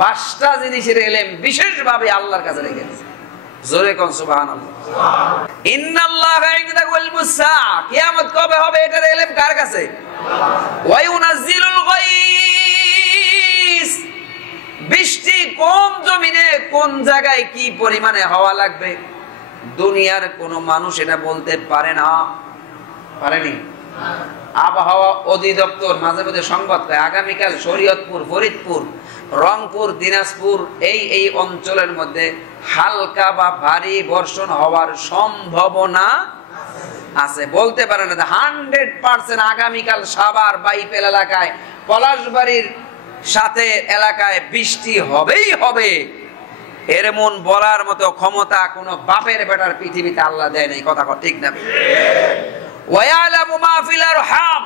5টা জিনিসের ইলম বিশেষভাবে আল্লাহর কাছে রেখেছে। জোরে কোন সুবহানাল্লাহ। ইন্নাল্লাহা ইনদাহু ইলমুস সাআ, কিয়ামত কবে হবে এটার ইলম কার কাছে? ওয়া ইউনাজ্জিলুল গায়স, বৃষ্টি কোন জমিনে কোন জায়গায় কি পরিমাণে হওয়া লাগবে দুনিয়ার কোন মানুষ এটা বলতে পারে না, পারেনি। আবহাওয়া অধিদপ্তর মাঝে মাঝে সংবাদ দেয় আগামীকাল শরীয়তপুর, ফরিদপুর, রংপুর, দিনাজপুর এই অঞ্চলের মধ্যে হালকা বা ভারী বর্ষণ হওয়ার সম্ভাবনা আছে। বলতে পারে না 100% আগামীকাল সাভার, বাইপেল এলাকায়, পলাশবাড়ির সাথে এলাকায় বৃষ্টি হবেই হবে, এমন বলার মতো ক্ষমতা কোন বাপের বেটার পৃথিবীতে আল্লাহ দেয় নাই। কথা ঠিক না? ওয়ায়ালামু মা ফিল আরহাম,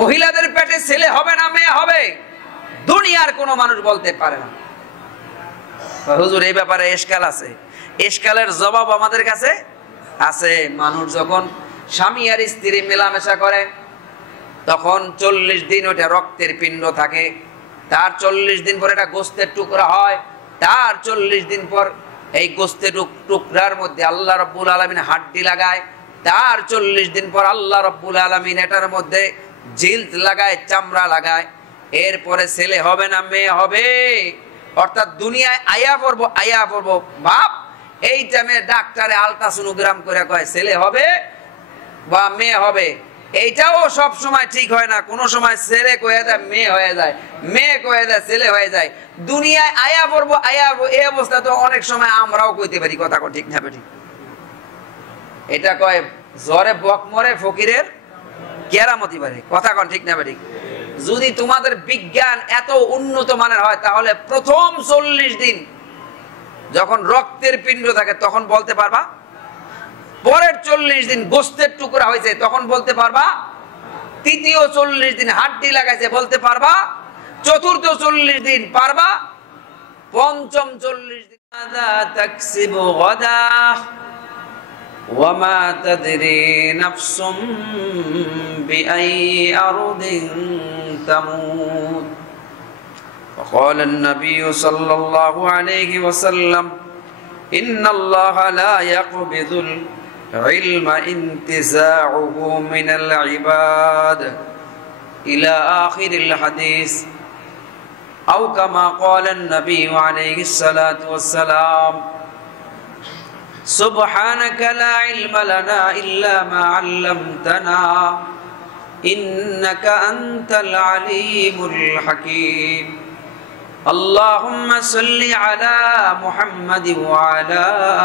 মহিলাদের পেটে ছেলে হবে না মেয়ে হবে দুনিয়ার কোন মানুষ বলতে পারে না। হুজুর এই ব্যাপারে ইশকাল আছে, ইশকালের জবাব আমাদের কাছে আছে। মানুষ যখন স্বামী আর স্ত্রী মেলামেশা করে তখন 40 দিন ওটা রক্তের পিণ্ড থাকে, তার 40 দিন পর এটা গোস্তের টুকরা হয়, তার 40 দিন পর এই গোস্তের টুকরার মধ্যে আল্লাহ রাব্বুল আলামিন হাড্ডি লাগায়, তার 40 দিন পর আল্লাহ রাব্বুল আলামিন এটার মধ্যে জিলদ লাগায়, চামড়া লাগায়। এরপরে ছেলে হবে না মেয়ে হবে, অর্থাৎ দুনিয়ায় আয়া পড়বো বাপ। এই টাইমে ডাক্তারে আলট্রাসোনোগ্রাম করে কয় ছেলে হবে বা মেয়ে হবে, এইটাও সব সময় ঠিক হয় না। কোন সময় ছেলে কয়ে দেয় মেয়ে হয়ে যায়, মেয়ে কয়ে দেয় ছেলে হয়ে যায়। দুনিয়ায় আয়া পড়বো এই অবস্থা তো অনেক সময় আমরাও কইতে পারি। কথা ঠিক না ঠিক? এটা কয় জ্বরে বক মরে ফকিরের কেরামতি বাড়ে। কথা ঠিক না ঠিক? যদি তোমাদের বিজ্ঞান এত উন্নত মানের হয় তাহলে প্রথম 40 দিন যখন রক্তের পিণ্ড থাকে তখন বলতে পারবা, পরের 40 দিন গোস্তের টুকরা হয়েছে তখন বলতে পারবা, তৃতীয় 40 দিন হাড্ডি লাগাইছে বলতে পারবা, চতুর্থ 40 দিন পারবা, পঞ্চম 40 দিন মাযা তাকসিবু গাদা ওয়া মা তাদরি নাফসুম বিআই আরদিন তামুত। وقال النبي صلى الله عليه وسلم إن الله لا يقبض العلم انتزاعه من العباد إلى آخر الحديث أو كما قال النبي عليه الصلاة والسلام سبحانك لا علم لنا إلا ما علمتنا إنك أنت العليم الحكيم اللهم صل على محمد وعلى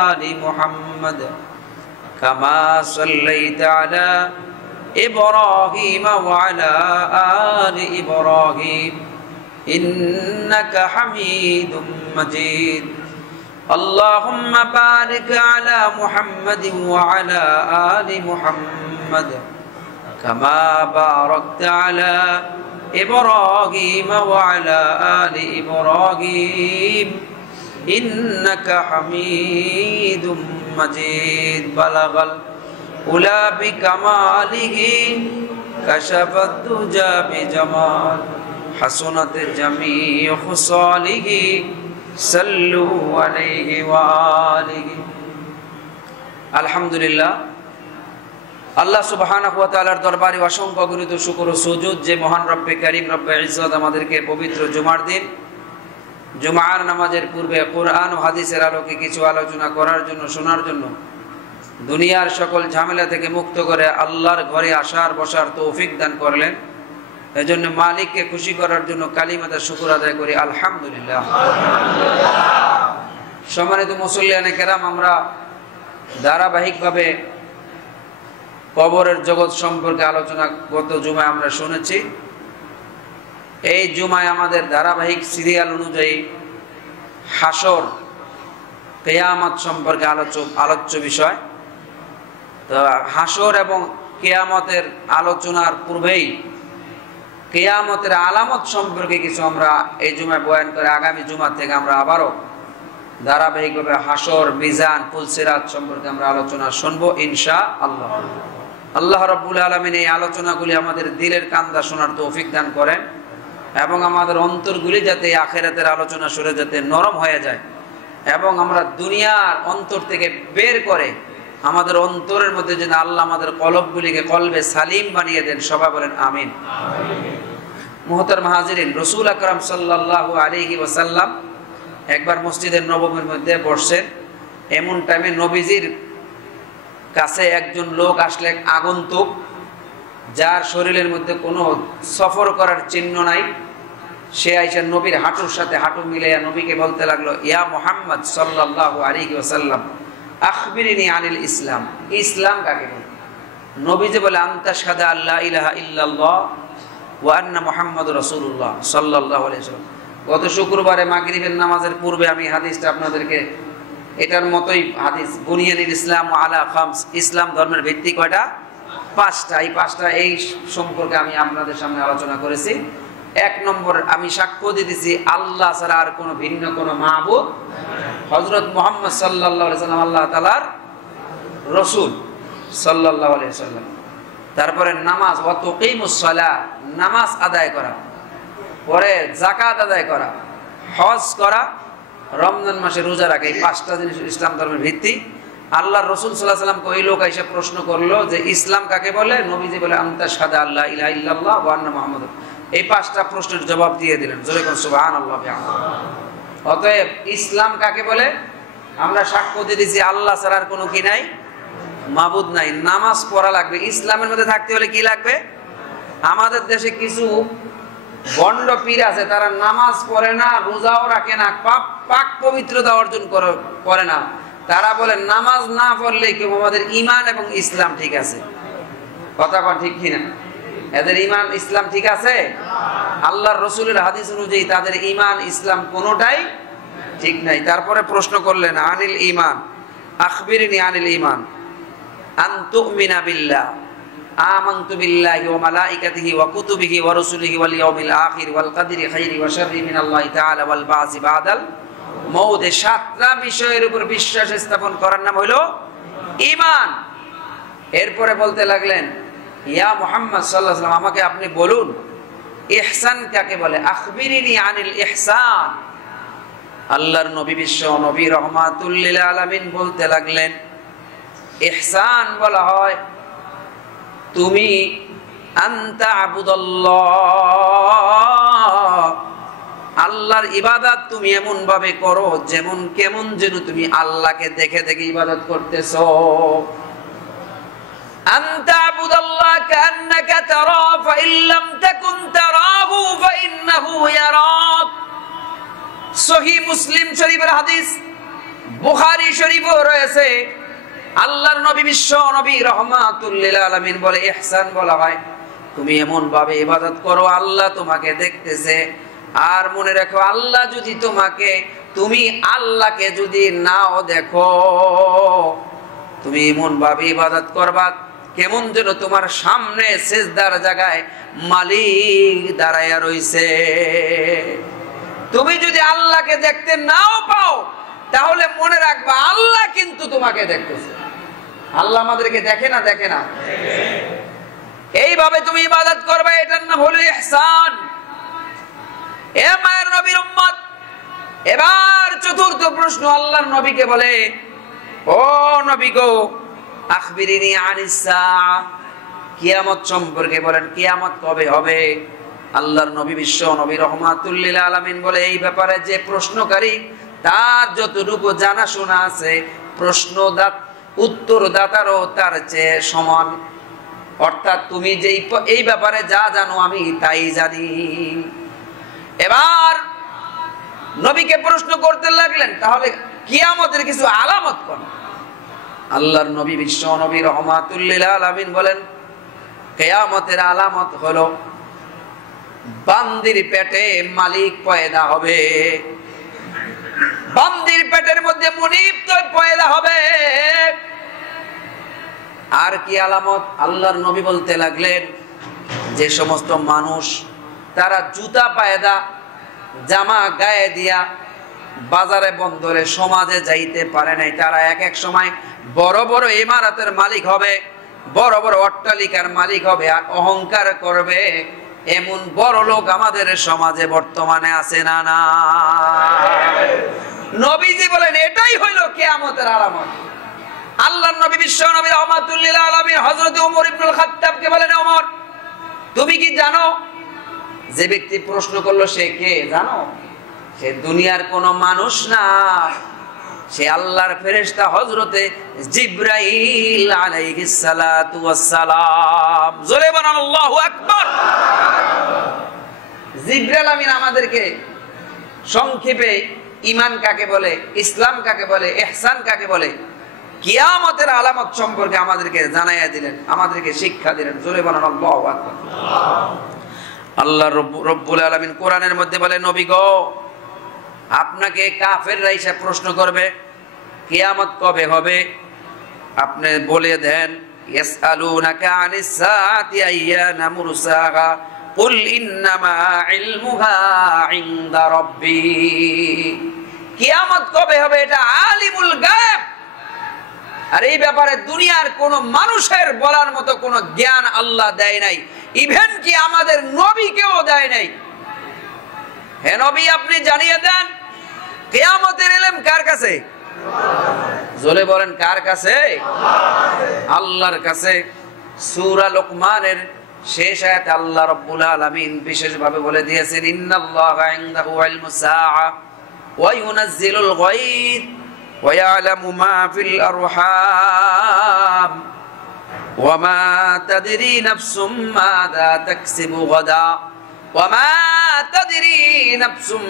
آل محمد كما صليت على إبراهيم وعلى آل إبراهيم إنك حميد مجيد اللهم بارك على محمد وعلى آل محمد كما باركت على إبراهيم وعلى آل إبراهيم إنك حميد مجيد بلغ العلا بكماله كشف الدجى بجمال حسنت جميع خصاله صلوا عليه وآله الحمد لله। আল্লাহ সুবহানাহু ওয়া তাআলার দরবারে অসংখ্য গণিত শুকর ও সুজুদ যে মহান রব্বে কারীম রব্বে ইজ্জত আমাদেরকে পবিত্র জুমার দিন জুমার নামাজের পূর্বে কোরআন ও হাদিসের আলোকে কিছু আলোচনা করার জন্য, শোনার জন্য, দুনিয়ার সকল ঝামেলা থেকে মুক্ত করে আল্লাহর ঘরে আসার বসার তৌফিক দান করলেন। এজন্য মালিককে খুশি করার জন্য কালিমাতে শুকর আদায় করি আলহামদুলিল্লাহ। সম্মানিত মুসল্লিয়ানে কেরাম, আমরা ধারাবাহিকভাবে কবরের জগৎ সম্পর্কে আলোচনা গত জুমায় আমরা শুনেছি। এই জুমায় আমাদের ধারাবাহিক সিরিয়াল অনুযায়ী হাসর, কিয়ামত সম্পর্কে আলোচ্য বিষয়। তো হাসর এবং কিয়ামতের আলোচনার পূর্বেই কিয়ামতের আলামত সম্পর্কে কিছু আমরা এই জুমায় বয়ান করে আগামী জুমা থেকে আমরা আবারও ধারাবাহিকভাবে হাসর, মিজান, পুলসিরাত সম্পর্কে আমরা আলোচনা শুনবো ইনশাআল্লাহ। আল্লাহ রাব্বুল আলামিন এই আলোচনাগুলি আমাদের দিলের কান্দা শোনার তৌফিক দান করেন এবং আমাদের অন্তরগুলি যাতে আখিরাতের আলোচনা শুনে যাতে নরম হয়ে যায় এবং আমরা দুনিয়ার অন্তর থেকে বের করে আমাদের অন্তরের মধ্যে যেন আল্লাহ আমাদের কলবগুলিকে কলবে সালিম বানিয়ে দেন। সবাই বলেন আমিন। মুহতারাম হাজিরিন, রাসূল আকরাম সাল্লাল্লাহু আলাইহি ওয়াসাল্লাম একবার মসজিদের নববীর মধ্যে বসছেন। এমন টাইমে নবীজির কাছে একজন লোক আসলে, আগন্তুক, যার শরীরের মধ্যে কোনো সফর করার চিহ্ন নাই। সে আইসা নবীর হাঁটুর সাথে হাঁটু মিলাইয়া নবীকে বলতে লাগলো, ইয়া মুহাম্মদ সাল্লাল্লাহু আলাইহি ওয়াসাল্লাম আখবিরিনি আনিল ইসলাম। ইসলাম কাকে বলে? নবীজি বলে, আনতা শাহাদা আল্লা ইলাহা ইল্লাল্লাহ ওয়া আন্না মুহাম্মাদুর রাসূলুল্লাহ সাল্লাল্লাহু আলাইহি ওয়াসাল্লাম। গত শুক্রবারে মাগরিবের নামাজের পূর্বে আমি হাদিসটা আপনাদেরকে, এটার মতোই হাদিস, বুনিয়ানিল ইসলাম আলা খামস, ইসলাম ধর্মের ভিত্তি কয়টা? 5টা। এই 5টা এই সম্পর্কে আমি আপনাদের সামনে আলোচনা করেছি। 1 নম্বর, আমি সাক্ষ্য দিতেছি আল্লাহ ছাড়া আর কোনো ভিন্ন কোনো মাহবুব, হযরত মুহাম্মদ সাল্লাল্লাহু আলাইহি ওয়াসাল্লাম আল্লাহ তাআলার রাসূল সাল্লাল্লাহু আলাইহি ওয়াসাল্লাম। তারপরে নামাজ, ওয়া তুকিমুস সালাহ, নামাজ আদায় করা, পরে যাকাত আদায় করা, হজ করা, রমজান মাসে রোজা রাখা। এই 5টা জিনিস ইসলাম ধর্মের ভিত্তি। আল্লাহর রাসূল সাল্লাল্লাহু আলাইহি ওয়াসাল্লামকে ওই লোক এসে প্রশ্ন করলো যে ইসলাম কাকে বলে? নবীজি বলে, আনতা শাহাদা আল্লা ইলাহা ইল্লাল্লাহ ওয়া আন্না মুহাম্মাদুর। এই 5টা প্রশ্নের জবাব দিয়ে দিলেন। জোরে কোন সুবহানাল্লাহ। অতএব ইসলাম কাকে বলে? আমরা সাক্ষ্য দিতেছি আল্লাহ ছাড়া আর কোনো কি নাই, মাবুদ নাই। নামাজ পড়া লাগবে। ইসলামের মধ্যে থাকতে হলে কি লাগবে? আমাদের দেশে কিছু বন্ড পীর আছে, তারা নামাজ পড়ে না, রোজাও রাখে না, পাক পবিত্রতা অর্জন করে না। তারা বলে নামাজ না পড়লে কেউ আমাদের ঈমান এবং ইসলাম ঠিক আছে। কথা কন ঠিক কিনা? এদের ঈমান ইসলাম ঠিক আছে? আল্লাহর রাসূলের হাদিস অনুযায়ী তাদের ঈমান ইসলাম কোনোটাই ঠিক নাই। তারপরে প্রশ্ন করলেন, আনিল ঈমান, আখবিরনি আনিল ঈমান। আন তুমিনা বিল্লাহ, আমানতু বিল্লাহি ওয়া মালাইকাতিহি ওয়া কুতুবিহি ওয়া রাসূলিহি ওয়াল ইয়াউমিল আখির ওয়াল কদরি খাইরি ওয়া শাররি মিনাল্লাহি তাআলা ওয়াল বাসি বাদাল মউত। 7টা বিষয়ের উপর বিশ্বাস স্থাপন করার নাম হলো ঈমান। এরপরে বলতে লাগলেন, ইয়া মুহাম্মদ সাল্লাল্লাহু আলাইহি ওয়াসাল্লাম, আমাকে আপনি বলুন ইহসান কাকে বলে? আখবিরিনি আনিল ইহসান। আল্লাহর নবী, বিশ্ব নবী রাহমাতুল লিল আলামিন বলতে লাগলেন, ইহসান বলা হয় তুমি আনতা আবুদাল্লাহ, আল্লাহর ইবাদত তুমি এমন ভাবে করো কেমন যেন তুমি আল্লাহকে দেখে দেখে ইবাদত করতেছো। আনতা আবুদাল্লাহ কান্নাকা তারা ফাইন লাম তাকুন তারাহু ফাইন্নাহু ইয়ারাক। সহিহ মুসলিম শরীফের হাদিস, বুখারী শরীফেও রয়েছে। আল্লাহর নবী, বিশ্ব নবী রাহমাতুল লিল আলামিন বলে, ইহসান বলা হয় তুমি এমন ভাবে ইবাদত করো আল্লাহ তোমাকে দেখতেছে। আর মনে রাখো, আল্লাহ যদি তুমি আল্লাহকে যদি নাও দেখো, তুমি এমন ভাবে ইবাদত করবা কেমন যেন তোমার সামনে সিজদার জায়গায় মালিক দাঁড়ায়া রইছে। তুমি যদি আল্লাহকে দেখতে নাও পাও, তাহলে মনে রাখবা আল্লাহ কিন্তু তোমাকে দেখতেছে। আল্লাহ আমাদেরকে দেখে না? দেখে না? এইভাবে তুমি ইবাদত করবে, এটার নাম হলো ইহসান। এ মায়ের নবীর উম্মত, এবার 4র্থ প্রশ্ন আল্লাহর নবীকে বলে, ও নবী গো, আখবিরিনি আনিস সাআ, কিয়ামত সম্পর্কে বলেন, কিয়ামত কবে হবে? আল্লাহর নবী, বিশ্ব নবী রাহমাতুল লিল আলামিন বলে, এই ব্যাপারে যে প্রশ্নকারী তার যতটুকু জানাশোনা আছে, উত্তরদাতারও তার চেয়ে সমান। অর্থাৎ তুমি যে এই ব্যাপারে যা জানো আমি তাই জানি। এবার নবীকে প্রশ্ন করতে লাগলেন, তাহলে কিয়ামতের কিছু আলামত কোন? আল্লাহর নবী, বিশ্ব নবী রাহমাতুল লিল আলামিন বলেন, কিয়ামতের আলামত হলো বান্দির পেটে মালিক পয়দা হবে, বান্দির পেটের মধ্যে মুনিব তো পয়দা হবে। আর কি আলামত? আল্লাহর নবী বলতে লাগলেন, যে সমস্ত মানুষ তারা জুতা পায়দা জামা গায়ে দিয়া বাজারে বন্দরে সমাজে যাইতে পারে নাই, তারা এক সময় বড় বড় ইমারতের মালিক হবে, বড় বড় অট্টালিকার মালিক হবে, আর অহংকার করবে, এমন বড় লোক আমাদের সমাজে বর্তমানে আছে না না? নবীজি বলেন এটাই হইল কিয়ামতের আলামত। আল্লাহর নবী বিশ্ব নবী রাহমাতুল লিল আলামিন হযরত ওমর ইবনুল খাত্তাবকে বলেন, ওমর তুমি কি জানো যে ব্যক্তি প্রশ্ন করলো সে কে জানো? সে দুনিয়ার কোন মানুষ না, সে আল্লাহর ফেরেশতা হযরতে জিবরাইল আলাইহিস সালাতু ওয়াস সালাম। জোরে বলেন আল্লাহু আকবার। জিবরাইল আমিন আমাদেরকে সংক্ষেপে ঈমান কাকে বলে, ইসলাম কাকে বলে, ইহসান কাকে বলে, কিয়ামতের আলামত সম্পর্কে আমাদেরকে জানাইয়া দিলেন, আমাদেরকে শিক্ষা দিলেন। জোরে বলেন আল্লাহু আকবার। আল্লাহ রব্বুল আলামিন কোরআনের মধ্যে বলে, নবী গো আপনাকে কাফেররা এসে প্রশ্ন করবে কিয়ামত কবে হবে, আপনি বলে দেন ইয়াসআলুনাকা আনিস সাআতি আইয়ানা মুরসাহা কুল ইন্নামা ইলমুহা ইনদা রাব্বি। কিয়ামত কবে হবে এটা আলিমুল গায়ব। আর এই ব্যাপারে দুনিয়ার কোন মানুষের বলার মতো কোন জ্ঞান আল্লাহ দেয় নাই, ইভেন কি আমাদের নবীকেও দেয় নাই। হে নবী আপনি জানিয়ে দেন কিয়ামতের ইলম কার কাছে? জোরে বলেন কার কাছে? আল্লাহর কাছে। সূরা লোকমানের শেষ আয়াতে আল্লাহ রাব্বুল আলামিন বিশেষ ভাবে বলে দিয়েছেন, ইন্নাল্লাহা ইনদাহু ইলমুস সাআ ওয়া ইউনাজ্জিলুল গায়ব ওয়া ইয়ালামু মা ফিল আরহাম ওয়া মা তাদরি নাফসুম মাযা তাকসিবু গাদা ওয়া মা তাদরি নাফসুম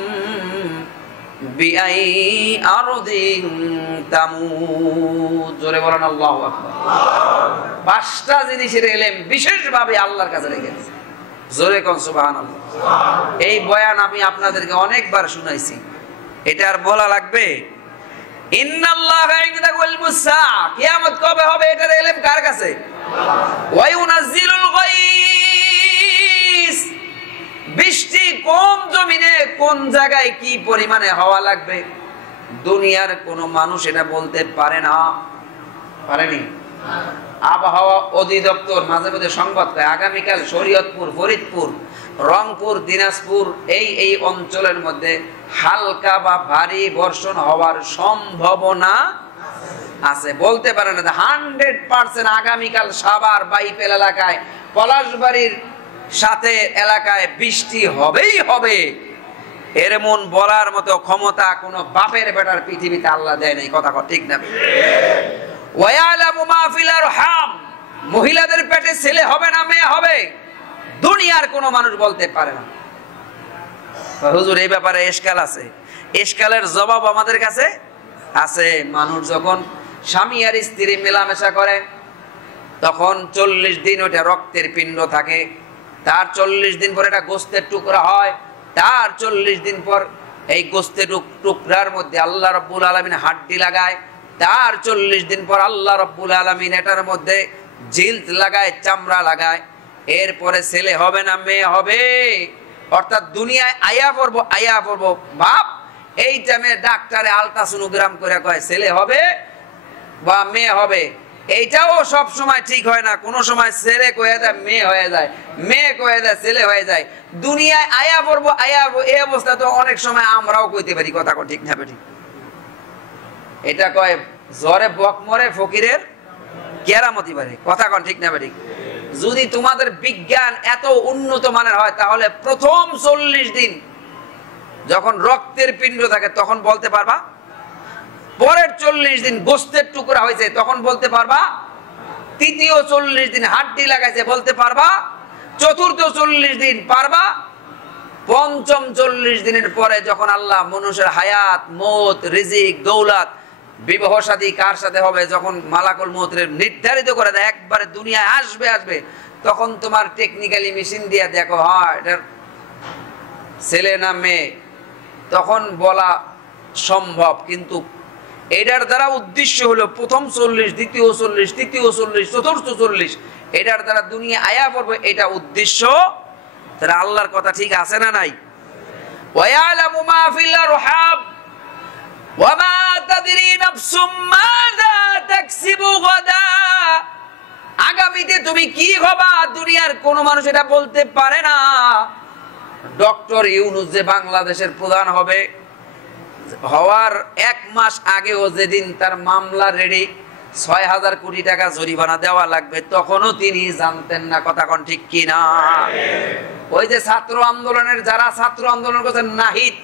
বিআই আরদিন তামুত। জোরে বলেন আল্লাহু আকবার। পাঁচটা জিনিসের ইলম বিশেষভাবে আল্লাহর কাছে রেখেছে। জোরে কোন সুবহানাল্লাহ। এই বয়ান আমি আপনাদেরকে অনেকবার শুনাইছি, এটা আর বলা লাগবে? ইন্নাল্লাহা ইনদাহু ইলমুস সাআ, কিয়ামত কবে হবে এটার ইলম কার কাছে? ওয়া ইউনাজ্জিলুল গায়স, বৃষ্টি কোন জমিনে কোন জায়গায় কি পরিমাণে হওয়া লাগবে দুনিয়ার কোন মানুষ এটা বলতে পারে না, পারেনি। আবহাওয়া অধিদপ্তর মাঝে মাঝে সংবাদ দেয় আগামীকাল শরীয়তপুর, ফরিদপুর, রংপুর, দিনাজপুর এই অঞ্চলের মধ্যে হালকা বা ভারী বর্ষণ হওয়ার সম্ভাবনা আছে। বলতে পারে না 100% আগামীকাল সাভার বাইপেল এলাকায়, পলাশবাড়ির সাথে এলাকায় বৃষ্টি হবেই হবে, এরমন বলার মতো ক্ষমতা কোন বাপের বেটার পৃথিবীতে আল্লাহ দেয় নাই। কথা ঠিক না? ওয়া ইয়ালামু মা ফিল আরহাম, মহিলাদের পেটে ছেলে হবে না মেয়ে হবে দুনিয়ার কোন মানুষ বলতে পারে না। হুজুর এই ব্যাপারে ইশকাল আছে। ইশকালের জবাব আমাদের কাছে আছে। মানুষ যখন স্বামী আর স্ত্রী মেলামেশা করে তখন 40 দিন ওটা রক্তের পিণ্ড থাকে, তার 40 দিন পর এটা গোস্তের টুকরা হয়, তার 40 দিন পর এই গোস্তের টুকরার মধ্যে আল্লাহ রাব্বুল আলামিন হাড্ডি লাগায়, তার 40 দিন পর আল্লাহ রাব্বুল আলামিন এটার মধ্যে জিলদ লাগায়, চামড়া লাগায়। এরপরে ছেলে হবে না মেয়ে হবে, অর্থাৎ দুনিয়ায় আয়া পড়বো বাপ। এই টাইমে ডাক্তারে আলট্রাসোনোগ্রাম করে কয় ছেলে হবে বা মেয়ে হবে। এইটাও সব সময় ঠিক হয় না, কোন সময় ছেলে কয়ে দেয় মেয়ে হয়ে যায়, মেয়ে কয়ে দেয় ছেলে হয়ে যায়। দুনিয়ায় আয়া পড়বো এই অবস্থা তো অনেক সময় আমরাও কইতে পারি। কথা ঠিক না ঠিক? এটা কয় জ্বরে বক মরে ফকিরের কেরামতি বাড়ে। কথা ঠিক না ঠিক? যদি তোমাদের বিজ্ঞান এত উন্নত মানের হয় তাহলে প্রথম 40 দিন যখন রক্তের পিণ্ড থাকে তখন বলতে পারবা, পরের 40 দিন গোস্তের টুকরা হয়েছে তখন বলতে পারবা, তৃতীয় 40 দিন হাড্ডি লাগাইছে বলতে পারবা, চতুর্থ 40 দিন পারবা, পঞ্চম 40 দিনের পরে যখন আল্লাহ মানুষের হায়াত, মৌত, রিজিক, দৌলত, বিবাহ শাদী কার সাথে হবে যখন মালাকুল মউত নির্ধারিত করে দেয় একবারে দুনিয়ায় আসবে, তখন তোমার টেকনিক্যালি মেশিন দিয়ে দেখো হয় এটা ছেলে না মেয়ে, তখন বলা সম্ভব। কিন্তু এটার দ্বারা উদ্দেশ্য হলো প্রথম 40, দ্বিতীয় 40, তৃতীয় 40, চতুর্থ 40, এটার দ্বারা দুনিয়া আয়া পড়বে, এটা উদ্দেশ্য। তাহলে আল্লাহর কথা ঠিক আছে না নাই? ওয়া ইয়ালামু মা ফিল আরহাম ওয়া মা তাদরি নাফসুম মাযা তাকসিবু গাদা, আগামীতে তুমি কি হবা দুনিয়ার কোন মানুষ এটা বলতে পারে না। ডক্টর ইউনূস যে বাংলাদেশের প্রধান হবে, হওয়ার 1 মাস আগেও যেদিন তার মামলা রেডি ৬,০০০ কোটি টাকা জরিমানা দেওয়া লাগবে, তখনও তিনি জানতেন না। কথা কোন ঠিক কিনা? ওই যে ছাত্র আন্দোলনের যারা ছাত্র আন্দোলন করছেন, নাহিদ,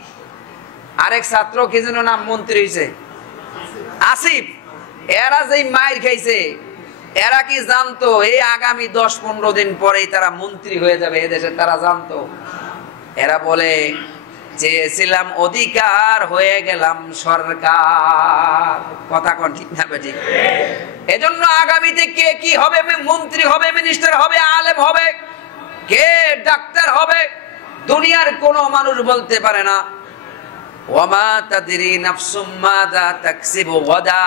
আরেক ছাত্র কি যেন নাম, মন্ত্রী হয়েছে আসিফ, এরা যেই মাইর খাইছে, এরা কি জানতো এই আগামী 10-15 দিন পরেই তারা মন্ত্রী হয়ে যাবে এদেশে? তারা জানতো? এরা বলে চেয়েছিলাম অধিকার, হয়ে গেলাম সরকার। কথা কোন ঠিক না বেঠিক? এজন্য আগামীতে কে কি হবে, মন্ত্রী হবে, মিনিস্টার হবে, আলেম হবে, কে ডাক্তার হবে, দুনিয়ার কোন মানুষ বলতে পারে না। ওয়ামা তাদরি নাফসুম মাযা তাকসিবু গাদা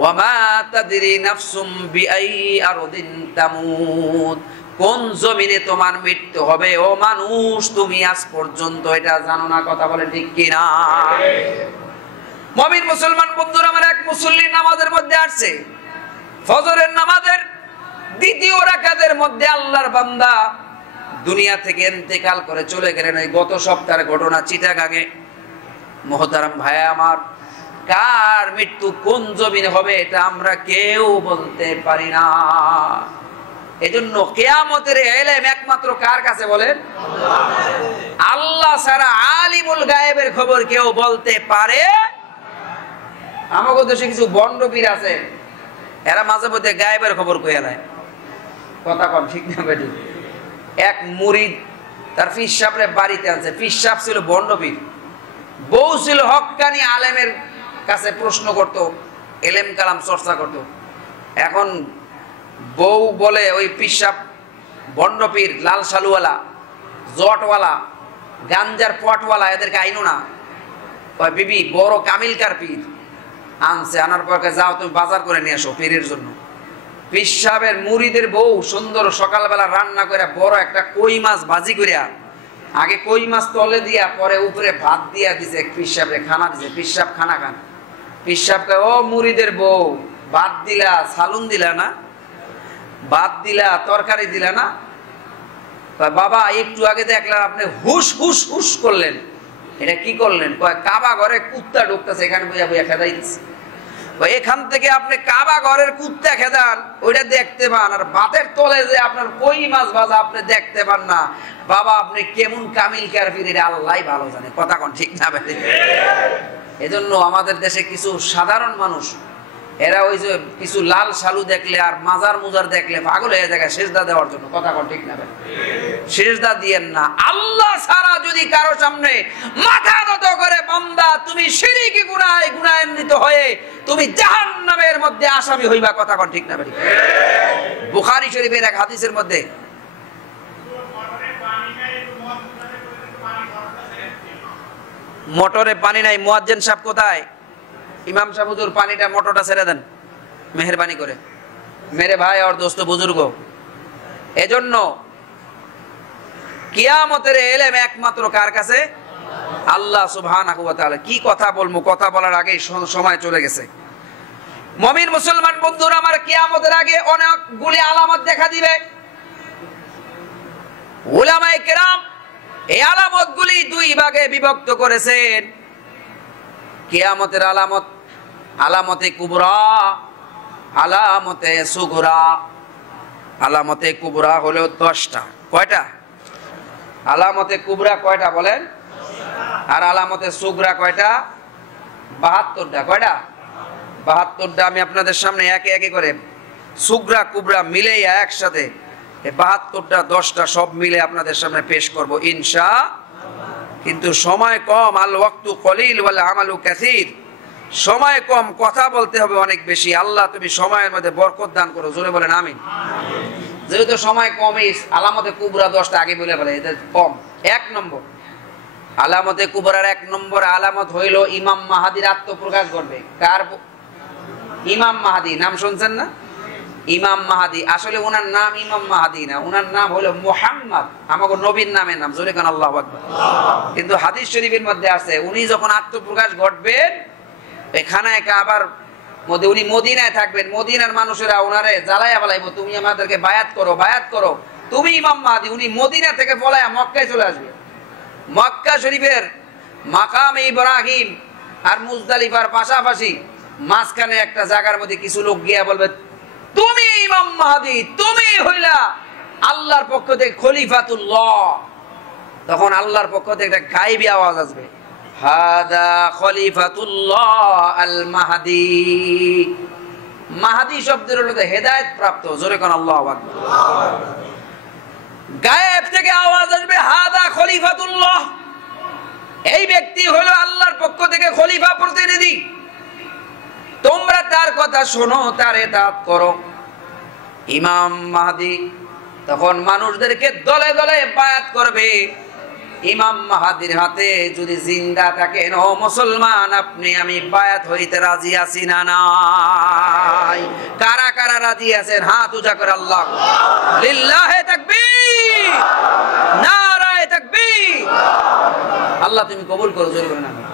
ওয়ামা তাদরি নাফসুম বিআই আরদিন তামুত। কোন জমিনে তোমার মৃত্যু হবে ও মানুষ, তুমি আজ পর্যন্ত এটা জানো না। কথা বলে ঠিক কিনা? মুমিন মুসলমান বন্ধুরা আমার, এক মুসল্লি নামাজের মধ্যে আসছে, ফজরের নামাজের 2য় রাকাতের মধ্যে আল্লাহর বান্দা দুনিয়া থেকে ইন্তেকাল করে চলে গেলেন। এই গত সপ্তাহের ঘটনা চিটাগাঙে। মুহতারাম ভাই আমার, কার মৃত্যু কোন জমিনে হবে এটা আমরা কেউ বলতে পারি না। এজন্য কিয়ামতের ইলম একমাত্র কার কাছে বলেন? আল্লাহ ছাড়া আলিমুল গায়েবের খবর কেউ বলতে পারে? আমাদের দেশে কিছু বন্ড পীর আছে, এরা মাঝে মধ্যে গায়েবের খবর কইয়া দেয়। কথা কম ঠিক না বেটি? এক মুরিদ তার পীর সাহেবরে বাড়িতে আনছে। পীর সাহেব ছিল বন্ড পীর, বউ ছিল হক্কানি আলেমের কাছে প্রশ্ন করত, এলেম কালাম চর্চা করত। এখন বউ বলে ওই পীর সাহেব বন্ড পীর, লাল শালুওয়ালা, জটওয়ালা, গাঞ্জার পটওয়ালা, এদেরকে আইনো না। ওই বিবি বড় কামিলকার পীর আনছে, আনার পর যাও তুমি বাজার করে নিয়ে আসো পীরের জন্য। পীর সাহেবের মুরিদের বউ সুন্দর সকালবেলা রান্না করে বড় একটা কই মাছ ভাজি করিয়া, আগে কই মাছ তলে দিয়া পরে উপরে ভাত দিয়া দিছে, পীর সাহেবরে খানা দিছে। পীর সাহেব খানা খান। পীর সাহেবকে, ও মুরিদের বউ, ভাত দিলা, সালুন দিলা না, ভাত দিলা, তরকারি দিলা না? বাবা একটু আগে দেখলাম আপনি হুস হুস হুস করলেন, এটা কি করলেন? কাবা ঘরে কুত্তা ঢুকতেছে, এখানে বইয়া বইয়া খেদাই দিচ্ছে। এখান থেকে আপনি কাবা ঘরের কুত্তা খেদান, ওইটা দেখতে পান, আর ভাতের তলে যে আপনার কই মাছ ভাজা আপনি দেখতে পান না। বাবা আপনি কেমন কামিল কারফির, আল্লাহ ভালো জানে। কথা কোন ঠিক না বেঠি? এজন্য আমাদের দেশে কিছু সাধারণ মানুষ, এরা ওই যে কিছু লাল শালু দেখলে আর মাজার মুজার দেখলে পাগল হয়ে যায় সেজদা দেওয়ার জন্য। কথা কোন ঠিক না বেঠি? সেজদা দিয়েন না। আল্লাহ ছাড়া যদি কারো সামনে মাথা নত করে, বান্দা তুমি শিরকি গুনাহে গুনাহান্বিত হয়ে তুমি জাহান্নামের মধ্যে আসামি হইবা। কথা কোন ঠিক না বেঠি? বুখারী শরীফের এক হাদিসের মধ্যে, মোটরে পানি নাই, মুয়াজ্জিন সাহেব কোথায়? ইমাম সাহেব, হুজুর পানিটা মোটরটা ছেড়ে দেন মেহেরবানি করে। মেরে ভাই আর দোস্ত বুজুর্গ, এজন্য কিয়ামতের ইলম একমাত্র কার কাছে? আল্লাহ সুবহানাহু ওয়া তাআলা। কি কথা বলবো, কথা বলার আগেই সময় চলে গেছে। মুমিন মুসলমান বন্ধুরা আমার, কিয়ামতের আগে অনেকগুলি আলামত দেখা দিবে। উলামায়ে কেরাম এই আলামতগুলি 2 ভাগে বিভক্ত করেছেন। কিয়ামতের আলামত, আলামতে কুবরা, আলামতে সুগরা। আলামতে কুবরা হলো 10টা। কয়টা? আলামতে কুবরা কয়টা বলেন? আর আলামতে সুগরা কয়টা? 72টা। কয়টা? 72টা। আমি আপনাদের সামনে একে একে করে সুগরা কুবরা মিলে একসাথে 72টা 10টা সব মিলে আপনাদের সামনে পেশ করব ইনশাআল্লাহ। কিন্তু সময় কম, আল ওয়াক্তু কলিল ওয়াল আমালু কাসীর। সময় কম, কথা বলতে হবে অনেক বেশি। আল্লাহ তুমি সময়ের মধ্যে বরকত দান করো, জোরে বলেন আমিন। যেহেতু সময় কম, এই আলামতে কুবরা 10টা আগে বলে বলে, এটা কম। 1 নম্বর আলামতে কুবরার 1 নম্বর আলামত হইল ইমাম মাহাদির আত্মপ্রকাশ ঘটবে। কার? ইমাম মাহাদি। নাম শুনছেন না? ইমাম মাহাদি। আসলে ওনার নাম ইমাম মাহাদি না, ওনার নাম হলো মুহাম্মদ, আমাকে নবীর নামের নাম। জোরে কান আল্লাহু আকবার। কিন্তু হাদিস শরীফের মধ্যে আছে উনি যখন আত্মপ্রকাশ ঘটবেন, খানায়ে কাবার উনি মদিনায় থাকবেন, মদিনার মানুষেরা ওনারে জ্বালাইয়া বলাইবো, তুমি আমাদেরকে বায়াত করো, বায়াত করো, তুমি ইমাম মাহদী। উনি মদিনা থেকে পলায়া মক্কায় চলে আসবে। মক্কা শরীফের মাকামে ইব্রাহিম আর মুজদালিফার পাশাপাশি মাঝখানে একটা জায়গার মধ্যে কিছু লোক গিয়া বলবে, তুমি ইমাম মাহদী, তুমি হইলা আল্লাহর পক্ষ থেকে খলিফাতুল্লাহ। তখন আল্লাহর পক্ষ থেকে একটা গায়েবী আওয়াজ আসবে, হাদা খলিফাতুল্লাহ আল মাহদী। মাহদী শব্দের হলো হেদায়েত প্রাপ্ত। জোরে কোন আল্লাহু আকবার। গায়েব থেকে আওয়াজ আসবে, হাদা খলিফাতুল্লাহ, এই ব্যক্তি হলো আল্লাহর পক্ষ থেকে খলিফা, প্রতিনিধি। তোমরা তার কথা শোনো, তার ইতাআত করো। ইমাম মাহদী তখন মানুষদেরকে দলে দলে বায়াত করবে। ইমাম মাহদীর হাতে যদি জিন্দা থাকেন, ও মুসলমান, আপনি আমি বায়াত হইতে রাজি আছি না নাই? কারা কারা রাজি আছেন হাত উঁচা করে আল্লাহ। লিল্লাহে তাকবীর, নারায়ে তাকবীর। আল্লাহ তুমি কবুল করো, জোরে বলেন আমিন।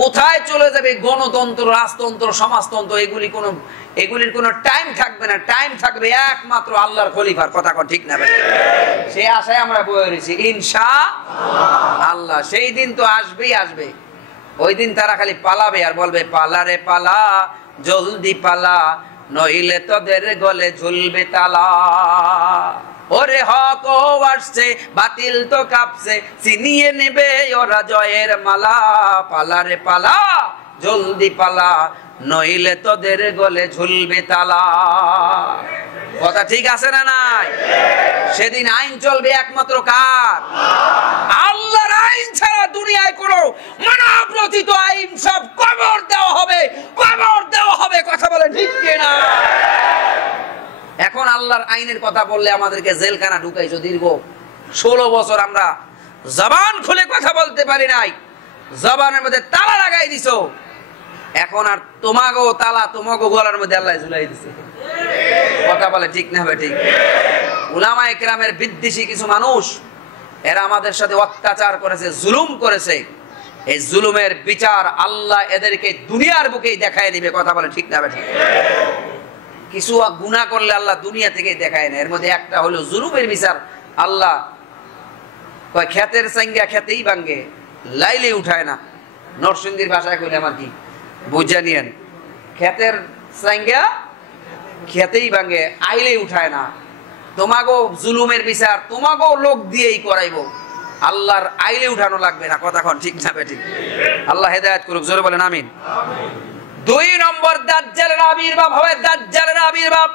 কোথায় চলে যাবে গণতন্ত্র, রাজতন্ত্র, সমাজতন্ত্র, এগুলির কোনো টাইম থাকবে না। টাইম থাকবে একমাত্র আল্লাহর খলিফার। কথা কন ঠিক না ভাই? সেই আশায় আমরা বয়ে রয়েছি ইনশাআল্লাহ। সেই দিন তো আসবেই আসবে। ওই দিন তারা খালি পালাবে আর বলবে, পালা রে পালা, জলদি পালা, নইলে তোদের গলে ঝুলবে তালা। ওরে হক ও আসছে, বাতিল তো কাঁপছে, ছিনিয়ে নেবে ওরা জয়ের মালা। পালা রে পালা, জলদি পালা, নইলে তোদের গলে ঝুলবে তালা। কথা ঠিক আছে না নাই? সেদিন আইন চলবে একমাত্র কার? আল্লাহর আইন ছাড়া দুনিয়ায় কোনো মানব রচিত আইন সব কবর দেওয়া হবে, কবর দেওয়া হবে। কথা বলে ঠিক কিনা? এখন আল্লাহর আইনের কথা বললে আমাদেরকে জেলখানা ঢুকাইছো। দীর্ঘ 16 বছর আমরা জবান খুলে কথা বলতে পারি নাই, জবানের মধ্যে তালা লাগাই দিছো। এখন আর তোমাগো তালা তোমাগো গলার মধ্যে আল্লাহ ঝুলাই দিছে। কথা বলে ঠিক না ভাই? ঠিক। উলামায়ে কেরামের বিদ্বেষী কিছু মানুষ, এরা আমাদের সাথে অত্যাচার করেছে, জুলুম করেছে। এই জুলুমের বিচার আল্লাহ এদেরকে দুনিয়ার বুকেই দেখায় দিবে। কথা বলে ঠিক না ভাই? ঠিক। কিছু গুনাহ করলে আল্লাহ দুনিয়া থেকে দেখায় না। এর মধ্যে একটা হলো জুলুমের বিচার। আল্লাহ কয়, ক্ষেতের সাঙ্গা খেতেই ভাঙ্গে, লাইলে উঠায় না। নরসিংদীর ভাষায় কইলে আমার কি বুঝা নিয়েন, ক্ষেতের সাঙ্গা খেতেই ভাঙ্গে, আইলে উঠায় না। তোমাগো জুলুমের বিচার তোমাগো লোক দিয়েই করাইবো, আল্লাহর আইলে উঠানো লাগবে না। কথা কোন ঠিক না ঠিক? আল্লাহ হেদায়েত করুক, জোরে বলেন আমিন। 2 নম্বর দাজ্জালের আবির্ভাব হবে। দাজ্জালের আবির্ভাব।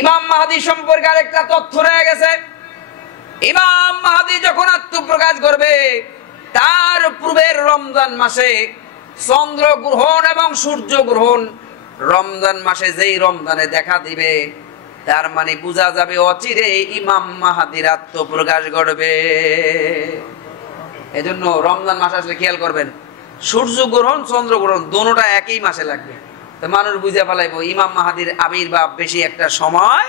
ইমাম মাহদী সম্পর্কে আরেকটা তথ্য রয়ে গেছে। ইমাম মাহদী যখন আত্মপ্রকাশ করবে, তার পূর্বের রমজান মাসে চন্দ্র গ্রহণ এবং সূর্য গ্রহণ, রমজান মাসে যেই রমজানে দেখা দিবে, তার মানে বোঝা যাবে অচিরে ইমাম মাহদীর আত্মপ্রকাশ ঘটবে। এজন্য রমজান মাস আসলে খেয়াল করবেন, সূর্য গ্রহণ চন্দ্র গ্রহণ দোনোটা একই মাসে লাগবে। তো মানুষ বুঝে ফেলাইবো ইমাম মাহদীর আবির্ভাব বেশি একটা সময়।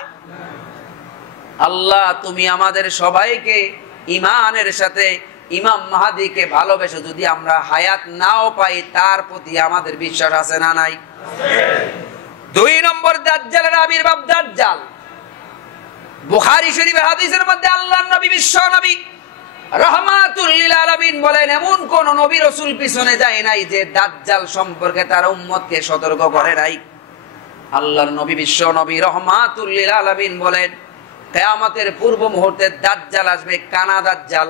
আল্লাহ তুমি আমাদের সবাইকে ইমানের সাথে ইমাম মাহদীকে ভালোবেসে যদি আমরা হায়াত নাও পাই, তার প্রতি আমাদের বিশ্বাস আছে না নাই? 2 নম্বর দাজ্জালের আবির্ভাব। দাজ্জাল বুখারী শরীফের হাদিসের মধ্যে আল্লাহর নবী, বিশ্ব নবী রাহমাতুল লিল আলামিন বলেন, এমন কোন নবী রাসূল পিছনে যায় নাই যে দাজ্জাল সম্পর্কে তার উম্মতকে সতর্ক করে নাই। আল্লাহর নবী, বিশ্ব নবী রাহমাতুল লিল আলামিন বলেন, কিয়ামতের পূর্ব মুহূর্তে দাজ্জাল আসবে, কানা দাজ্জাল।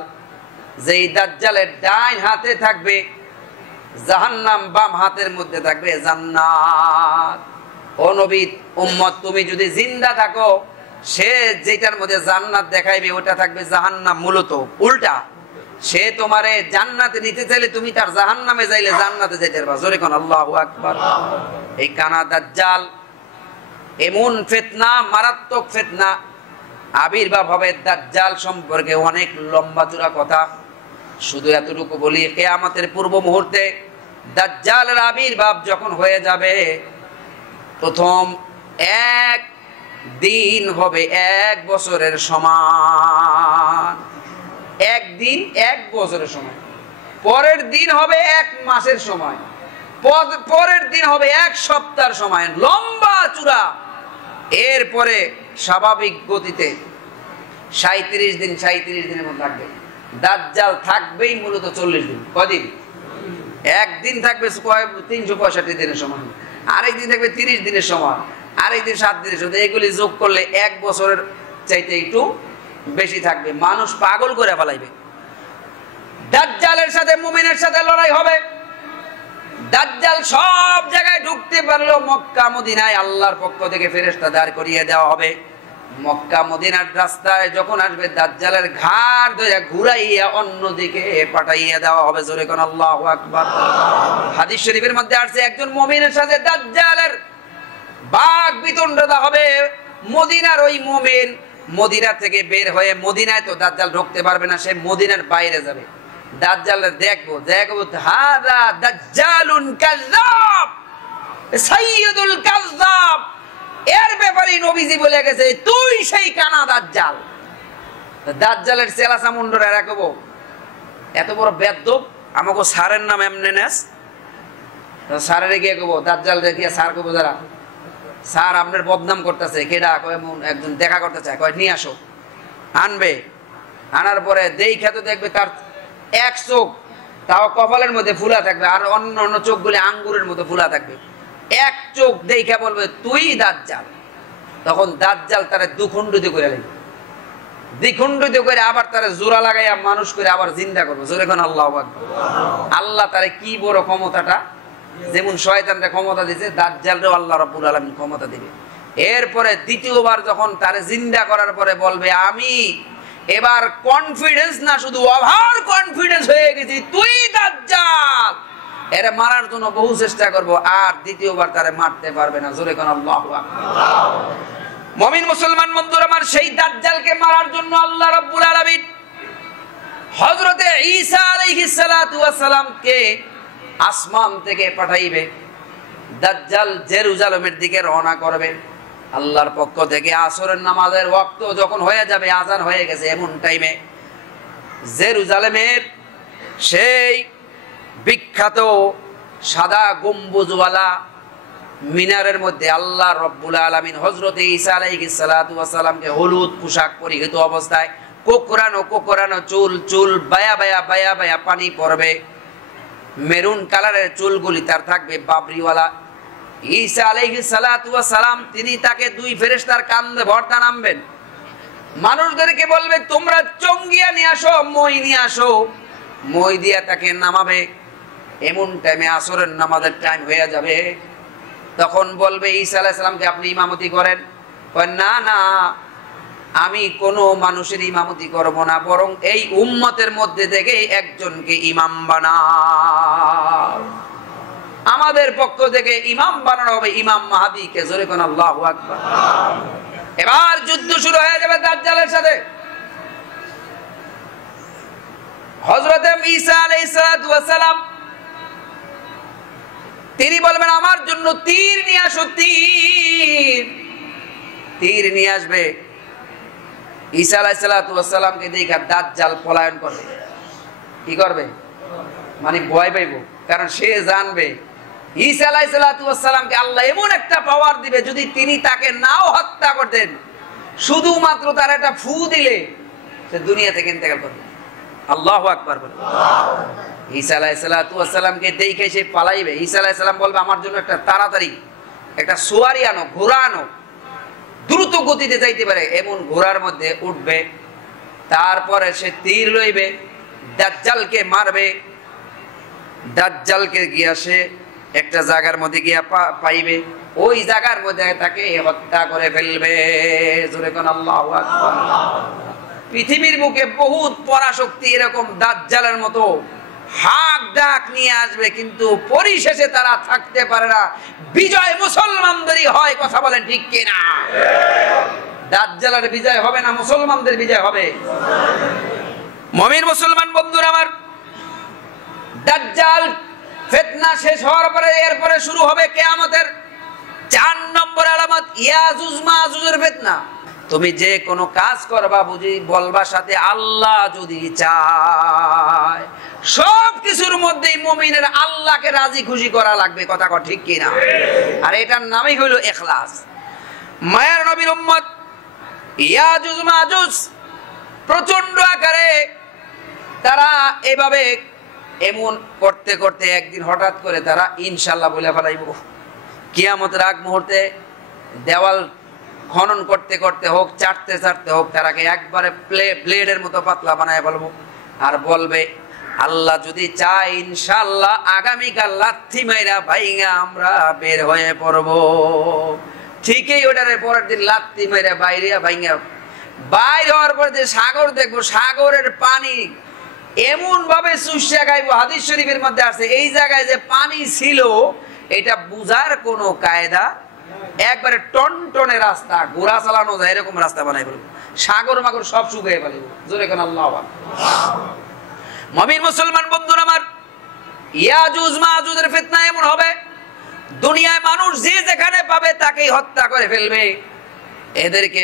যেই দাজ্জালের ডান হাতে থাকবে জাহান্নাম, বাম হাতের মধ্যে থাকবে জান্নাত। ও নবী উম্মত, তুমি যদি জিন্দা থাকো, সে যেটার মধ্যে জান্নাত দেখাইবে ওটা থাকবে জাহান্নাম। মূলত উল্টা, সে তোমারে জান্নাতে নিতে চাইলে তুমি তার জাহান্নামে যাইলে জান্নাতে যেতে পারবা। জোরে কোন আল্লাহু আকবার। এই কানা দাজ্জাল এমন ফিতনা, মারাত্মক ফিতনা আবির্ভাব হবে। দাজ্জাল সম্পর্কে অনেক লম্বা চূড়া কথা, শুধু এতটুকু বলি, কিয়ামতের পূর্ব মুহূর্তে দাজ্জালের আবির্ভাব যখন হয়ে যাবে, প্রথম এক দিন হবে 1 বছরের সমান। একদিন 1 বছরের সময়, পরের দিন হবে 1 মাসের সময়, পরের দিন হবে 1 সপ্তাহ সময়, লম্বা চূড়া। এরপরে স্বাভাবিক গতিতে 37 দিন, 37 দিনের মতো লাগবে। দাজ্জাল থাকবেই মূলত 40 দিন। কদিন? একদিন থাকবে 365 দিনের সময়, আরেকদিন থাকবে 30 দিনের সময়, আরেকদিন 7 দিনের সময়। এগুলি যোগ করলে 1 বছরের চাইতে একটু বেশি থাকবে। মানুষ পাগল করে ফেলাইবে। দাজ্জালের সাথে মুমিনের সাথে লড়াই হবে। দাজ্জাল সব জায়গায় ঢুকতে পারলো, মক্কা মদিনায় আল্লাহর পক্ষ থেকে ফেরেশতা দাঁড় করিয়ে দেওয়া হবে। মক্কা মদিনার রাস্তায় যখন আসবে, দাজ্জালের ঘাড় ধরে ঘুরাইয়া অন্যদিকে পাঠাইয়া দেওয়া হবে। জোরে কোন আল্লাহু আকবার। হাদিস শরীফের মধ্যে আসছে, একজন মুমিনের সাথে দাজ্জালের বাক বিতণ্ডা হবে। মদিনার ওই মুমিন মদিনা থেকে বের হয়ে, মদিনায় তো দাজ্জাল ঢুকতে পারবে না, সে মদিনার বাইরে যাবে। দাজ্জালের দেখবো হাদা দাজ্জালুন কাযযাব, সাইয়্যিদুল কাযযাব। এর ব্যাপারে নবীজি বলে গেছে, তুই সেই কানা দাজ্জাল। দাজ্জালের চেলা মুন্ডরা রাখবো, এত বড় বেদ্যপ, আমাকে স্যারের নাম এমনি নেস। স্যারের গিয়ে কব, দাজ্জাল দেখিয়া স্যার কব, যারা স্যার আপনার বদনাম করতেছে, কেডা? এমন একজন দেখা করতে চায়, কয় নিয়ে আসো। আনবে, আনার পরে দেখা তো দেখবে তার এক চোখ তাও কপালের মধ্যে ফুলা থাকবে, আর অন্য অন্য চোখগুলি আঙ্গুরের মতো ফুলা থাকবে। এক চোখ দেখা বলবে তুই দাজ্জাল। তখন দাজ্জাল তারে দুখণ্ডিত করে লাগবে, দ্বিখণ্ডিত করে আবার তারে জোড়া লাগাইয়া মানুষ করে আবার জিন্দা করবো। জোরে কোন আল্লাহু আকবার। আল্লাহ তারে কি বড় ক্ষমতাটা, যেমন শয়তানরে ক্ষমতা দিয়েছে, দাজ্জালরেও আল্লাহ রাব্বুল আলামিন ক্ষমতা দিবে। এরপরে দ্বিতীয়বার যখন তারে জিন্দা করার পরে বলবে, আমি এবার কনফিডেন্স না, শুধু ওভার কনফিডেন্স হয়ে গেছি, তুই দাজ্জাল। এরে মারার জন্য বহু চেষ্টা করব, আর দ্বিতীয়বার তারে মারতে পারবে না। জোরে কোন আল্লাহু আকবার। মুমিন মুসলমান বন্ধুরা আমার, সেই দাজ্জালকে মারার জন্য আল্লাহ রাব্বুল আলামিন হযরতে ঈসা আলাইহিস সালাতু ওয়াস সালামকে আসমান থেকে পাঠাইবে। দাজ্জাল জেরুজালেমের দিকে রওনা করবে। আল্লাহর পক্ষ থেকে আসরের নামাজের ওয়াক্ত যখন হয়ে যাবে, আজান হয়ে গেছে, এমন টাইমে জেরুজালেমের সেই বিখ্যাত সাদা গম্বুজওয়ালা মিনারের মধ্যে আল্লাহ রাব্বুল আলামিন হযরতে ঈসা আলাইহিস সালাতু ওয়াস সালামকে হলুদ পোশাক পরিহিত অবস্থায়, কোকরানো চুল বায়া বায়া পানি পড়বে। মেরুন কালারের চুলগুলি তার থাকবে বাবরিওয়ালা। ঈসা আলাইহিস সালাতু ওয়াস সালাম, তিনি তাকে 2 ফেরেশতার কাঁধে ভরতা নামবেন। মানুষদেরকে বলবে, তোমরা চঙ্গিয়া নিয়ে আসো, মই নিয়ে আসো। মই দিয়া তাকে নামাবে। এমন টাইমে আসরের নামাজের টাইম হয়ে যাবে। তখন বলবে ঈসা আলাইহিস সালামকে, আপনি ইমামতি করেন। কয়, না না, আমি কোনো মানুষের ইমামতি করব না, বরং এই উম্মতের মধ্যে থেকে একজনকে ইমাম বানাও। আমাদের পক্ষ থেকে ইমাম বানানো হবে ইমাম মাহদীকে। জোরে কোন আল্লাহু আকবার। এবার যুদ্ধ শুরু হয়ে যাবে দাজ্জালের সাথে। হযরত ঈসা আলাইহিস সালাতু ওয়াস সালাম, তিনি বলবেন, আমার জন্য তীর নিয়ে আসো। তীর নিয়ে আসবে। ঈসা আলাইহিস সালাতু ওয়াস সালামকে দেখা দাজ্জাল পলায়ন করবে। কি করবে? মানে ভয় পাইব, কারণ সে জানবে ঈসা আলাইহিস সালাতু ওয়াস সালামকে আল্লাহ এমন একটা পাওয়ার দিবে, যদি তিনি তাকে নাও হত্যা করতেন, শুধুমাত্র তার একটা ফু দিলে সে দুনিয়া থেকে ইন্তেকাল করবে। আল্লাহু আকবার বলে। ঈসা আলাইহিস সালাতু ওয়াস সালামকে দেখে সে পালাইবে। ঈসা আলাইহিস সালাম বলবে, আমার জন্য একটা তাড়াতাড়ি একটা সোয়ারি আনো, ঘোড়া আনো, দ্রুত গতিতে যাইতে পারে এমন ঘোড়ার মধ্যে উঠবে। তারপরে সে তীর লইবে, দাজ্জালকে মারবে। দাজ্জালকে গিয়া সে একটা জায়গার মধ্যে গিয়া পাইবে, ওই জায়গার মধ্যে তাকে হত্যা করে ফেলবে। জোরে কোন আল্লাহু আকবার। পৃথিবীর বুকে বহুত পরাশক্তি এরকম দাজ্জালের মতো হাক ডাক নিয়ে আসবে, কিন্তু পরিশেষে তারা থাকতে পারে না। বিজয় মুসলমানদেরই হয়। কথা বলেন ঠিক কিনা? দাজ্জালের বিজয় হবে না, মুসলমানদের বিজয় হবে। মুমিন মুসলমান বন্ধুরা আমার, দাজ্জাল ফিতনা শেষ হওয়ার পরে এরপরে শুরু হবে কিয়ামতের 4 নম্বর আলামত, ইয়াজুজ মাজুজের ফিতনা। তুমি যে কোনো কাজ করবা, বুঝি বলবা সাথে আল্লাহ যদি চায়, সব কিছু কিছুর মধ্যেই মুমিনের আল্লাহকে রাজি খুশি করা লাগবে, কথা কর ঠিক কিনা? আর এটার নামই হলো ইখলাস। মায়ার নবীর উম্মত ইয়াজুজ মাজুজ প্রচন্ড আকারে তারা এভাবে এমন করতে করতে একদিন হঠাৎ করে তারা ইনশাআল্লাহ বলে ফেলাইব। কিয়ামতের আগ মুহূর্তে দেওয়াল খনন করতে করতে হোক, চাটতে চাটতে হোক, তারাকে একবারে ব্লেডের মতো পাতলা বানায় বলবো, আর বলবে আল্লাহ যদি চায় ইনশাআল্লাহ আগামীকাল লাথি মাইরা ভাইঙ্গা আমরা বের হয়ে পড়বো। ঠিকই ওটারে পরের দিন লাথি মাইরা বাইরে ভাইঙ্গা বাইর হওয়ার পর যে সাগর দেখবো, সাগরের পানি এমন ভাবে চুষিয়া খাইবো। হাদিস শরীফের মধ্যে আছে এই জায়গায় যে পানি ছিল এটা বুঝার কোনো কায়দা, একবারে টনটনে রাস্তা, ঘোড়া চালানো যায় এরকম রাস্তা বানাই ফেলবো, সাগর মাগর সব শুকিয়ে ফেলবো। জোরে কোন আল্লাহু আকবার। মুমিন মুসলমান বন্ধুরা আমার, ইয়াজুজ মাজুজের ফিতনা এমন হবে দুনিয়ায় মানুষ যে যেখানে পাবে তাকেই হত্যা করে ফেলবে, এদেরকে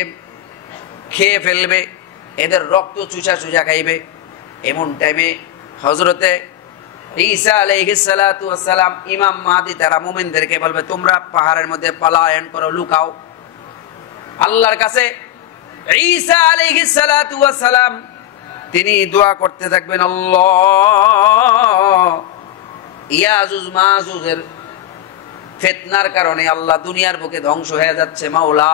খেয়ে ফেলবে, এদের রক্ত চুষা চুষা খাইবে। এমন টাইমে হযরতে ঈসা আলাইহিস সালাতু ওয়াস সালাম ইমাম মাহদী তারা মুমিনদেরকে বলবে তোমরা পাহাড়ের মধ্যে পলায়ন করো, লুকাও। আল্লাহর কাছে ঈসা আলাইহিস সালাতু ওয়াস সালাম তিনি দোয়া করতে থাকবেন, আল্লাহ ইয়াজুজ মাজুজের ফিতনার কারণে আল্লাহ দুনিয়ার বুকে ধ্বংস হয়ে যাচ্ছে, মাওলা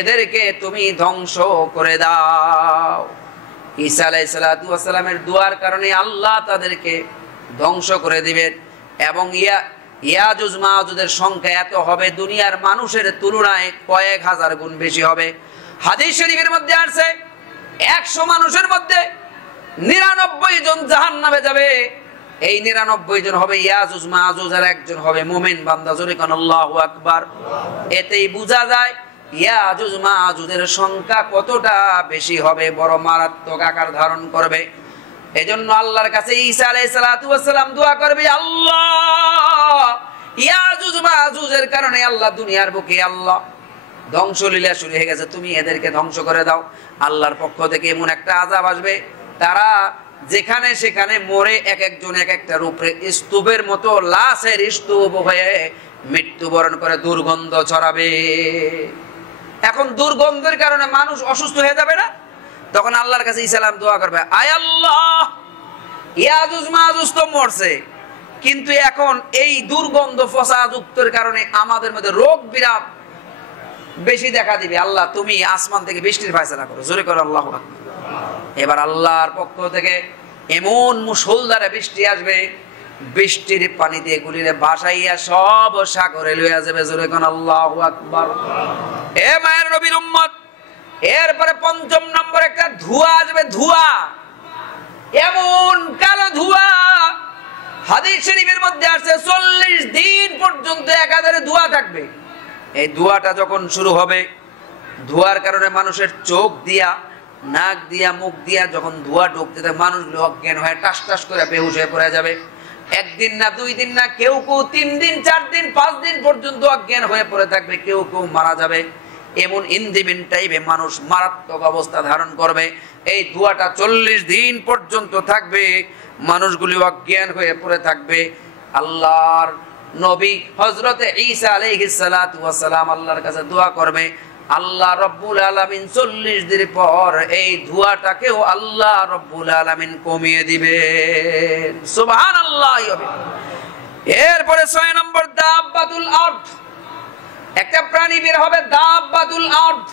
এদেরকে তুমি ধ্বংস করে দাও। ঈসা আলাইহিস সালাতু ওয়াস সালামের দোয়ার কারণে আল্লাহ তাদেরকে ধ্বংস করে দিবেন এবং ইয়াজুজ মাজুজের সংখ্যা এত হবে দুনিয়ার মানুষের তুলনায় কয়েক হাজার গুণ বেশি হবে। হাদিস শরীফের মধ্যে আছে 100 মানুষের মধ্যে 99 জন জাহান্নামে যাবে, এই 99 জন হবে ইয়াজুজ মাজুজ আর একজন হবে মুমিন বান্দা। জোরে কোন আল্লাহু আকবার। এতেই বোঝা যায় ইয়াজুজ মাজুজের সংখ্যা কতটা বেশি হবে, বড় মারাত্মক আকার ধারণ করবে। এজন্য আল্লাহর কাছে ঈসা আলাইহিস সালাতু ওয়াস সালাম দোয়া করবে, আল্লাহ ইয়াজুজ মাজুজের কারণে আল্লাহ দুনিয়ার বুকে আল্লাহ ধ্বংসলীলা শুরু হয়ে গেছে, তুমি এদেরকে ধ্বংস করে দাও। আল্লাহর পক্ষ থেকে এমন একটা আযাব আসবে, তারা যেখানে সেখানে মরে এক একজন এক একটা রূপে স্তূপের মতো লাশের স্তূপ হয়ে মৃত্যুবরণ করে দুর্গন্ধ ছড়াবে। এখন দুর্গন্ধের কারণে মানুষ অসুস্থ হয়ে যাবে না? তখন আল্লাহর কাছে ঈসা আলাইহিস দোয়া করবে, আয় আল্লাহ ইয়াজুজ মাজুজ তো মরছে, কিন্তু এখন এই দুর্গন্ধ ফসাযুক্তের কারণে আমাদের মধ্যে রোগ বিরাম বেশি দেখা দিবে, আল্লাহ তুমি আসমান থেকে বৃষ্টির ফয়সালা করো। জোরে করো আল্লাহু আকবার। এবার আল্লাহর পক্ষ থেকে এমন মুষলধারে বৃষ্টি আসবে, বৃষ্টির পানি দিয়ে গুলিরে ভাসাইয়া সব সাগরে লইয়া যাবে। জোরে কোন আল্লাহু আকবার। এ মায়ের নবীর উম্মত, এরপরে ৫ম নম্বর একটা ধোঁয়া আসবে, ধোঁয়া, এমন কালো ধোঁয়া। হাদিস শরীফের মধ্যে আছে ৪০ দিন পর্যন্ত একাধারে ধোঁয়া থাকবে। এই ধোঁয়াটা যখন শুরু হবে, ধোঁয়ার কারণে মানুষের চোখ দিয়া, নাক দিয়া, মুখ দিয়া যখন ধোঁয়া ঢুকতে থাকে মানুষগুলো অজ্ঞান হয়ে টাস টাস করে বেহুশ হয়ে পড়ে যাবে। একদিন না, ২ দিন না, কেউ কেউ ৩ দিন, ৪ দিন, ৫ দিন পর্যন্ত অজ্ঞান হয়ে পড়ে থাকবে, কেউ কেউ মারা যাবে। এমন ইনদিবিন টাইপে মানুষ মারাত্মক অবস্থা ধারণ করবে। এই ধোঁয়াটা ৪০ দিন পর্যন্ত থাকবে, মানুষগুলি অজ্ঞান হয়ে পড়ে থাকবে। আল্লাহর নবী হযরতে ঈসা আলাইহিস সালাতু ওয়াস সালাম আল্লাহর কাছে দোয়া করবে, আল্লাহ রব্বুল আলামিন ৪০ দিন পর এই ধোঁয়াটাকেও আল্লাহ রব্বুল আলামিন কমিয়ে দিবেন। সুবহানাল্লাহ। এরপরে ৬ নম্বর দাব্বাতুল আরদ, একটা প্রাণী বের হবে, দাব্বাতুল আরদ।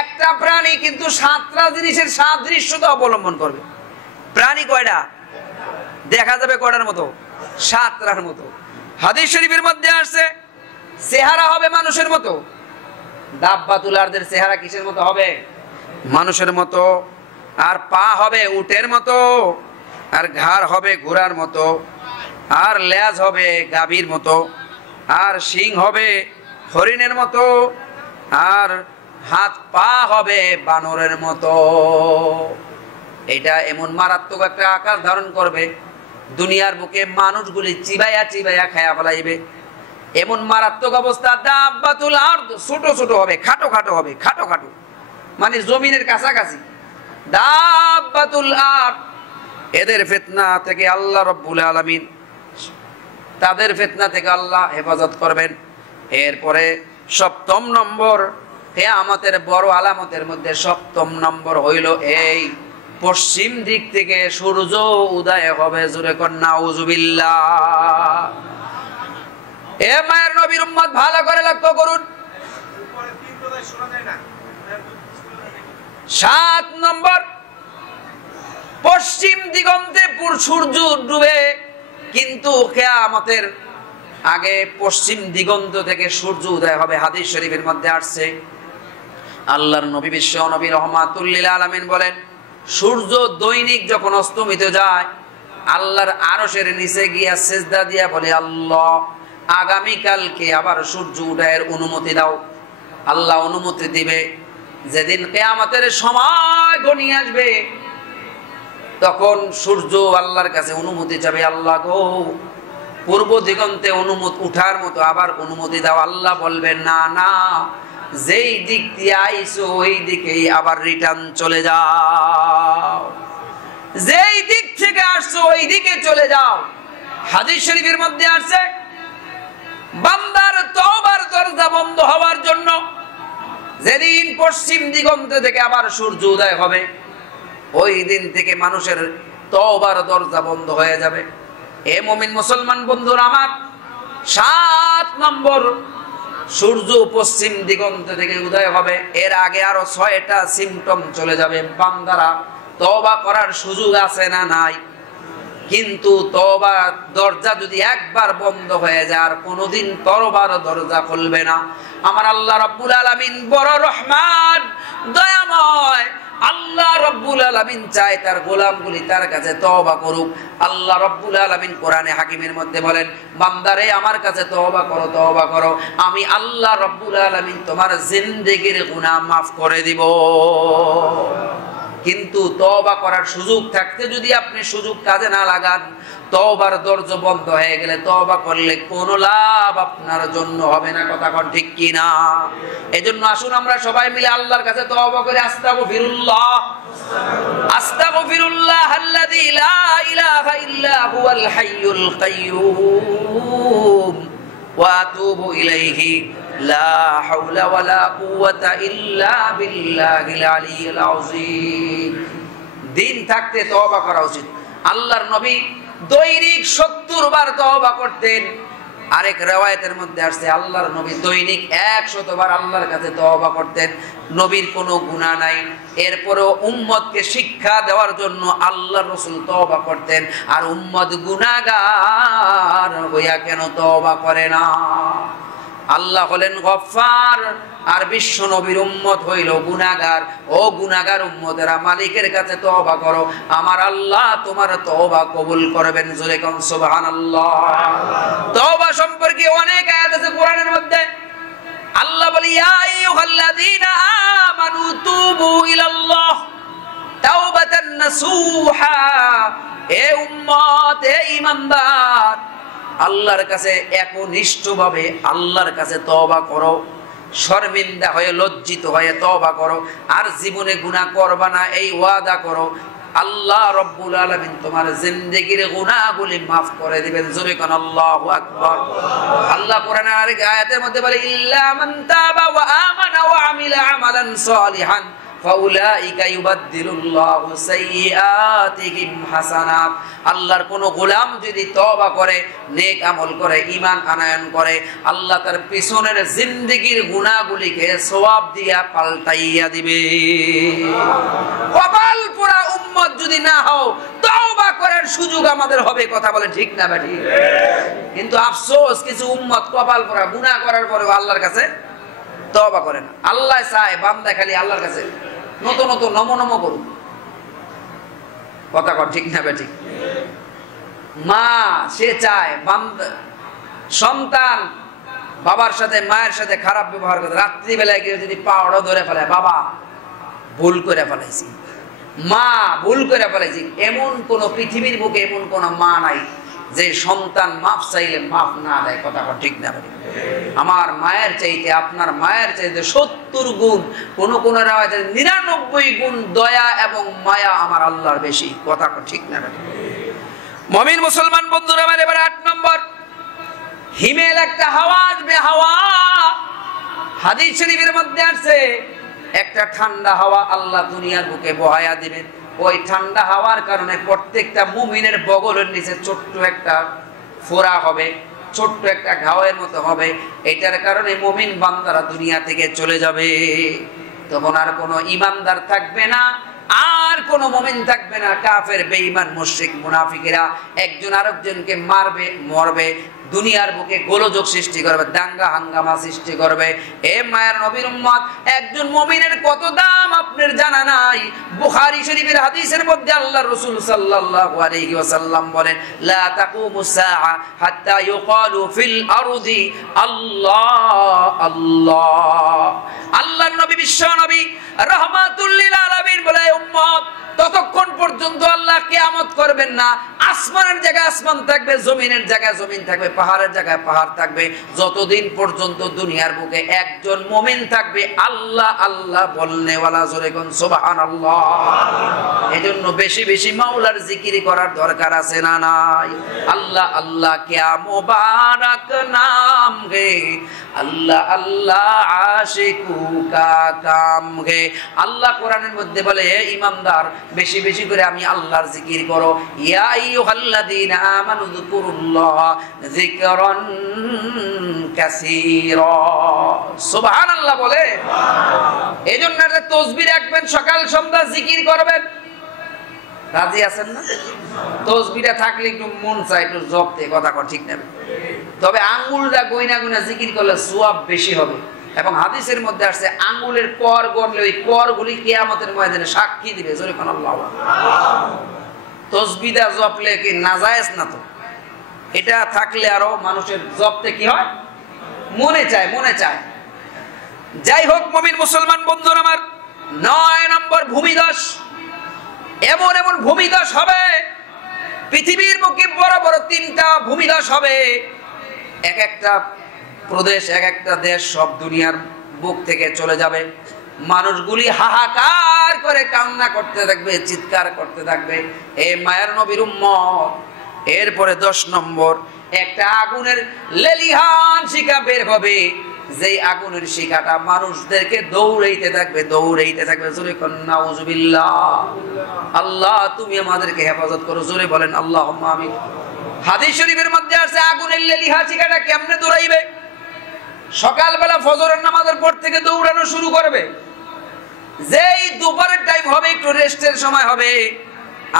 একটা প্রাণী কিন্তু ৭টা জিনিসের সাদৃশ্যতা অবলম্বন করবে। প্রাণী কয়টা? দেখা যাবে কয়টার মতো? ৭টার মতো। হাদিস শরীফের মধ্যে আসছে চেহারা হবে মানুষের মতো। দাব্বাতুল আরদের চেহারা কিসের মতো হবে? মানুষের মতো। আর পা হবে উটের মতো, আর ঘাড় হবে ঘোড়ার মতো, আর লেজ হবে গাভীর মতো, আর শিং হবে হরিণের মতো, আর হাত পা হবে বানরের মতো। এটা এমন মারাত্মক একটা আকার ধারণ করবে, দুনিয়ার বুকে মানুষগুলি চিবাইয়া চিবাইয়া খায়া ফেলাইবে। এমন মারাত্মক অবস্থা। দাব্বাতুল আরদ ছোট ছোট হবে, খাটো খাটো হবে, খাটো খাটো মানে জমিনের কাছাকাছি। দাব্বাতুল আরদ এদের ফিতনা থেকে আল্লাহ রাব্বুল আলামিন, তাদের ফিতনা থেকে আল্লাহ হেফাজত করবেন। এরপরে 7ম নম্বর, কিয়ামতের বড় আলামতের মধ্যে 7ম নম্বর হইল এই পশ্চিম দিক থেকে সূর্য উদয় হবে। জোরে কোন নাউজুবিল্লাহ। এ মায়ের নবীর উম্মত ভালো করে লক্ষ্য করুন। 7 নম্বর, পশ্চিম দিগন্তে সূর্য ডুবে, কিন্তু কিয়ামতের আগে পশ্চিম দিগন্ত থেকে সূর্য উদয় হবে। হাদিস শরীফের মধ্যে আসছে, আল্লাহর নবী বিশ্ব নবী রাহমাতুল লিল আলামিন বলেন, সূর্য দৈনিক যখন অস্তমিত যায়, আল্লাহর আরশের নিচে গিয়া সিজদা দিয়া বলে, আল্লাহ আগামী কালকে আবার সূর্য উদয়ের অনুমতি দাও। আল্লাহ অনুমতি দিবে। যেদিন কিয়ামতের সময় ঘনিয়ে আসবে, তখন সূর্য আল্লাহর কাছে অনুমতি চাবে, আল্লাহ গো পূর্ব দিগন্তে অনুমতি উঠার মতো আবার অনুমতি দাও। আল্লাহ বলবেন, না না, যেই দিক দিয়ে আইছো ওই দিকেই আবার রিটার্ন চলে যাও, যেই দিক থেকে আসছো ওই দিকে চলে যাও। হাদিস শরীফের মধ্যে আছে, বান্দার তওবার দরজা বন্ধ হওয়ার জন্য যেদিন পশ্চিম দিগন্ত থেকে আবার সূর্য উদয় হবে, ওই দিন থেকে মানুষের তওবার দরজা বন্ধ হয়ে যাবে। এ মুমিন মুসলমান বন্ধুরা আমার, 7 নম্বর, সূর্য পশ্চিম দিগন্ত থেকে উদয় হবে। এর আগে আরো 6টা সিম্পটম চলে যাবে। বান্দারা তওবা করার সুযোগ আছে না নাই? কিন্তু তওবার দরজা যদি একবার বন্ধ হয়ে যায়, আর কোনোদিন তওবার দরজা খুলবে না। আমার আল্লাহ রাব্বুল আলামিন বড় রহমান, দয়াময়। আল্লাহ রাব্বুল আলামিন চায় তার গোলামগুলি তার কাছে তওবা করুক। আল্লাহ রাব্বুল আলামিন কোরআনে হাকিমের মধ্যে বলেন, বান্দারে আমার কাছে তওবা করো, তওবা করো, আমি আল্লাহ রাব্বুল আলামিন তোমার জিন্দেগীর গুনাহ মাফ করে দিব। কিন্তু তওবা করার সুযোগ থাকতে যদি আপনি সুযোগ কাজে না লাগান, তওবার দরজা বন্ধ হয়ে গেলে তওবা করলে কোনো লাভ আপনার জন্য হবে না। কথা কোন ঠিক কি না? এজন্য আসুন আমরা সবাই মিলে আল্লাহর কাছে তওবা করি। আস্তাগফিরুল্লাহ, আস্তাগফিরুল্লাহ আল্লাযী লা ইলাহা ইল্লা হুয়াল হাইয়ুল কাইয়্যুম ওয়া আতুবু ইলাইহি লা হাওলা ওয়ালা কুওয়াতা ইল্লা বিল্লাহিল আলিয়্যিল আযীম। দিন থাকতে তওবা করা উচিত। আল্লাহর নবী দৈনিক 70 বার তওবা করতেন। আরেক riwayতের মধ্যে আসছে, আল্লাহর নবী দৈনিক 100 বার আল্লাহর কাছে তওবা করতেন। নবীর কোনো গুনাহ নাই, এরপরেও উম্মতকে শিক্ষা দেওয়ার জন্য আল্লাহর রাসূল তওবা করতেন। আর উম্মত গুনাহগার হইয়া কেন তওবা করে না? আল্লাহ হলেন গফফার, আর বিশ্ব নবীর উম্মত হইল গুনাহগার। ও গুনাহগার উম্মতেরা, মালিকের কাছে তওবা করো, আমার আল্লাহ তোমার তওবা কবুল করবেন। জোরে কোন সুবহানাল্লাহ। তওবা সম্পর্কে অনেক আয়াত আছে কোরআনের মধ্যে। আল্লাহ বলে, ইয়া আইয়ুহাল্লাযীনা আমানু তুবু ইলাল্লাহ তাওবাতান নাসুহা। এ উম্মত, এ ঈমানদার, আল্লাহর কাছে একনিষ্ঠভাবে আল্লাহর কাছে তওবা করো। শর্মিন্দা হয়ে, লজ্জিত হয়ে তওবা করো। আর জীবনে গুনাহ করবা না, এই ওয়াদা করো। আল্লাহ রাব্বুল আলামিন তোমার জিন্দেগীর গুনাহগুলি maaf করে দিবেন। জোরে কোন আল্লাহু আকবার। আল্লাহ কোরআনের আরেক আয়াতের মধ্যে বলে, ইল্লা মান তাবা ওয়া আমানা ওয়া আমিলা আমালান সালিহান ফাউলাইকা ইউবাদদিলুল্লাহু সাইয়্যাতিহিম হাসানাত। আল্লাহর কোন গোলাম যদি তওবা করে, নেক আমল করে, ঈমান আনয়ন করে, আল্লাহ তার পিছনের জিন্দেগীর গুনাহগুলিকে সওয়াব দিয়া পাল্টাইয়া দিবে। কপাল পোড়া উম্মত যদি না হও, তওবা করার সুযোগ আমাদের হবে। কথা বলে ঠিক না বেঠি? কিন্তু আফসোস, কিছু উম্মত কপাল পোড়া, গুনাহ করার পরেও আল্লাহর কাছে তওবা করে না। আল্লাহ চায় বান্দা খালি আল্লাহর কাছে নতুন নতুন নম করুক। কথা কর ঠিক না বেঠিক? মা সে চায় বান্দা, সন্তান বাবার সাথে মায়ের সাথে খারাপ ব্যবহার করে, রাত্রিবেলায় গিয়ে যদি পাওড়া ধরে ফেলে, বাবা ভুল করে ফেলাইছি, মা ভুল করে ফেলাইছি, এমন কোন পৃথিবীর বুকে এমন কোন মা নাই যে সন্তান মাফ চাইলে মাফ না দেয়, কথা ঠিক না? আমার মায়ের চাইতে আপনার মায়ের চাইতে 70 গুণ, কোন কোন রাওয়াতে 99 গুণ দয়া এবং মায়া আমার আল্লাহর বেশি, কথা ঠিক না? মুমিন মুসলমান বন্ধুরা আমার, এবারে 8 নম্বর, হিমেল একটা হাওয়া আসবে। হাওয়া হাদিস শরীফের মধ্যে আছে, একটা ঠান্ডা হাওয়া আল্লাহ দুনিয়ার বুকে বহায়া দিবেন। ওই ঠান্ডা হাওয়ার কারণে প্রত্যেকটা মুমিনের বগলের নিচে ছোট্ট একটা ফোঁড়া হবে, ছোট্ট একটা ঘাওয়ের মতো হবে। এটার কারণে মুমিন বান্দারা দুনিয়া থেকে চলে যাবে। তখন আর কোনো ঈমানদার থাকবে না, আর কোন মুমিন থাকবে না। কাফের, বেঈমান, মুশরিক, মুনাফিকেরা একজন আরেকজনকে মারবে, মরবে, দুনিয়ার বুকে গোলযোগ সৃষ্টি করবে, দাঙ্গা হাঙ্গামা সৃষ্টি করবে। এ মায়ের নবীর উম্মত, একজন মুমিনের কত দাম আপনার জানা নাই। বুখারী শরীফের হাদিসের মধ্যে আল্লাহর রাসূল সাল্লাল্লাহু আলাইহি ওয়াসাল্লাম বলেন, লা তাকুমুস সাআ হাত্তা ইউকালু ফিল আরদি আল্লাহ আল্লাহ। আল্লাহর নবী, বিশ্ব নবী রাহমাতুল লিল আলামিন বলে, উম্মত, ততক্ষণ পর্যন্ত আল্লাহ কিয়ামত করবেন না। আসমানের জায়গায় আসমান থাকবে, জমিনের জায়গায় জমিন থাকবে, পাহাড়ের জায়গায় পাহাড় থাকবে, যতদিন পর্যন্ত দুনিয়ার বুকে একজন মুমিন থাকবে আল্লাহ আল্লাহ বলনেওয়ালা। জোরে কোন সুবহানাল্লাহ। এজন্য বেশি বেশি মাওলার জিকির করার দরকার আছে না নাই? আল্লাহ আল্লাহ কিয়া মুবারক নাম গে, আল্লাহ আল্লাহ আশিকু কা কাম গে। আল্লাহ কোরআনের মধ্যে বলে, হে ঈমানদার, বেশি বেশি করে আমি আল্লাহর জিকির করো। ইয়া আইয়ুহাল্লাযীনা আমানু যিকুরুল্লাহ যিকরান কাসীরা। সুবহানাল্লাহ বলে। এজন্য তাসবিহ রাখবেন, সকাল সন্ধ্যা জিকির করবেন। রাজি আছেন না? তাসবিহটা থাকলে একটু মন চায় একটু জপতে, কথা ঠিক না? তবে আঙ্গুলটা গয়না গয়না জিকির করলে সওয়াব বেশি হবে। এবং হাদিসের মধ্যে আসছে, আঙ্গুলের কর গণলে ওই করগুলি কিয়ামতের ময়দানে সাক্ষী দিবে। জোরে কোন আল্লাহু আকবার। তাসবিহটা জপলে কি নাজায়েজ না? তো এটা থাকলে আরো মানুষের জপতে কি হয়, মনে চায়, মনে চায়। যাই হোক মুমিন মুসলমান বন্ধুরা আমার, 9 নম্বর, ভূমিধস। এমন এমন ভূমিধস হবে, পৃথিবীর বুকে বড় বড় 3টা ভূমিধস হবে। এক একটা প্রদেশ, এক একটা দেশ সব দুনিয়ার বুক থেকে চলে যাবে। মানুষগুলি হাহাকার করে কান্না করতে থাকবে, চিৎকার করতে থাকবে। এ মায়ের নবীর উম্মত, এরপরে 10 নম্বর, একটা আগুনের লেলিহান শিখা বের হবে। যেই আগুনের শিখাটা মানুষদেরকে দৌড়াইতে থাকবে, দৌড়াইতে থাকবে। জোরে কোন নাউজুবিল্লাহ। আল্লাহ তুমি আমাদেরকে হেফাজত করো। জোরে বলেন আল্লাহুম্মা আমিন। হাদিস শরীফের মধ্যে আছে, আগুনের লেলিহা শিখাটা কেমনে দৌড়াইবে? সকালবেলা ফজরের নামাজের পর থেকে দৌড়ানো শুরু করবে। যেই দুপুরের টাইম হবে, একটু রেস্টের সময় হবে,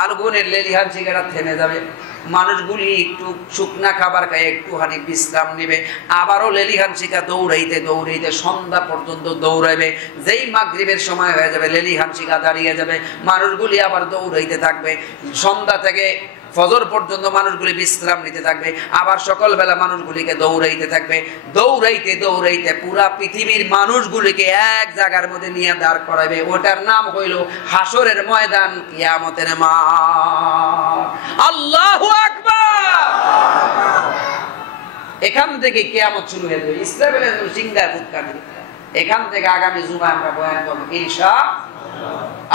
আগুনের লেলিহান শিখাটা থেমে যাবে। মানুষগুলি একটু শুকনা খাবার খায়, একটুখানি বিশ্রাম নেবে। আবারও লেলিহান শিখা দৌড়াইতে দৌড়াইতে সন্ধ্যা পর্যন্ত দৌড়াবে। যেই মাগরিবের সময় হয়ে যাবে, লেলিহান শিখা দাঁড়িয়ে যাবে। মানুষগুলি আবার দৌড়াইতে থাকবে। সন্ধ্যা থেকে ফজর পর্যন্ত মানুষগুলি বিশ্রাম নিতে থাকবে। আবার সকালবেলা মানুষগুলিকে দৌড়াইতে থাকবে। দৌড়াইতে দৌড়াইতে পুরা পৃথিবীর মানুষগুলিকে এক জায়গার মধ্যে নিয়ে দাঁড় করাবে। ওটার নাম হইল হাসরের ময়দান, কিয়ামতের মাঠ। আল্লাহু আকবার। এখান থেকে কিয়ামত শুরু হয়ে যাবে। ইসরাফিলের সিংহায় ফুৎকার দিবে। এখান থেকে আগামী জুমায় আমরা বয়ান করব ইনশাআল্লাহ।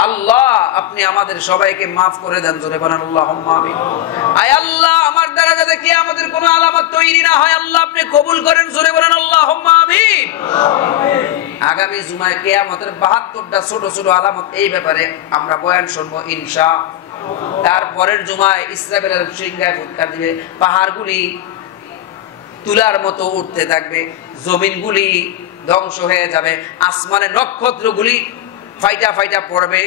আল্লাহ আপনি আমাদের সবাইকে মাফ করে দেন। জোরে বলেন আল্লাহুম্মা আমিন। আয় আল্লাহ, আমার দ্বারা যাতে কিয়ামতের কোনো আলামত তৈরি না হয়, আল্লাহ আপনি কবুল করেন। জোরে বলেন আল্লাহুম্মা আমিন। আগামী জুমায় কিয়ামতের 72টা ছোট ছোট আলামত, এই ব্যাপারে আমরা বয়ান শুনবো ইনশাআল্লাহ। তারপরের জুমায় ইসরাফিলের সিংহায় ফুৎকার দিবে। পাহাড়গুলি তুলার মতো উঠতে থাকবে, জমিনগুলি ধ্বংস হয়ে যাবে, আসমানের নক্ষত্রগুলি ফাইটা ফাইটা পড়বে।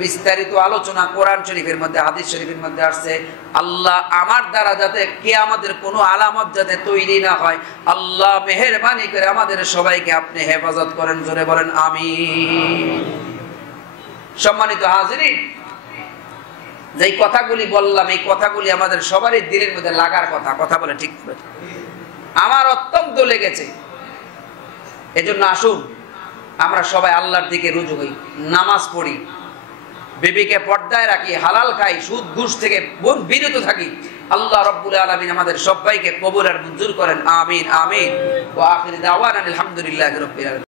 বিস্তারিত আলোচনা কোরআন শরীফের মধ্যে, হাদিস শরীফের মধ্যে আসছে। আল্লাহ আমার দ্বারা যাতে কিয়ামতের কোনো আলামত যাতে তৈরি না হয়, আল্লাহ মেহেরবানি করে আমাদের সবাইকে আপনি হেফাজত করেন। জোরে বলেন আমিন। সম্মানিত হাজিরিন, যেই কথাগুলি বললাম, এই কথাগুলি আমাদের সবারই দিলের মধ্যে লাগার কথা। কথা বলে ঠিক আমার অত্যন্ত লেগেছে। এজন্য আসুন আমরা সবাই আল্লাহর দিকে রুজু হই, নামাজ পড়ি, বিবিকে পর্দায় রাখি, হালাল খাই, সুদ ঘুষ থেকে বিরত থাকি। আল্লাহ রাব্বুল আলামিন আমাদের সবাইকে কবুল আর মঞ্জুর করেন। আমিন আমিন। ওয়া আখির দাওয়ানা আলহামদুলিল্লাহি রাব্বিল আলামিন।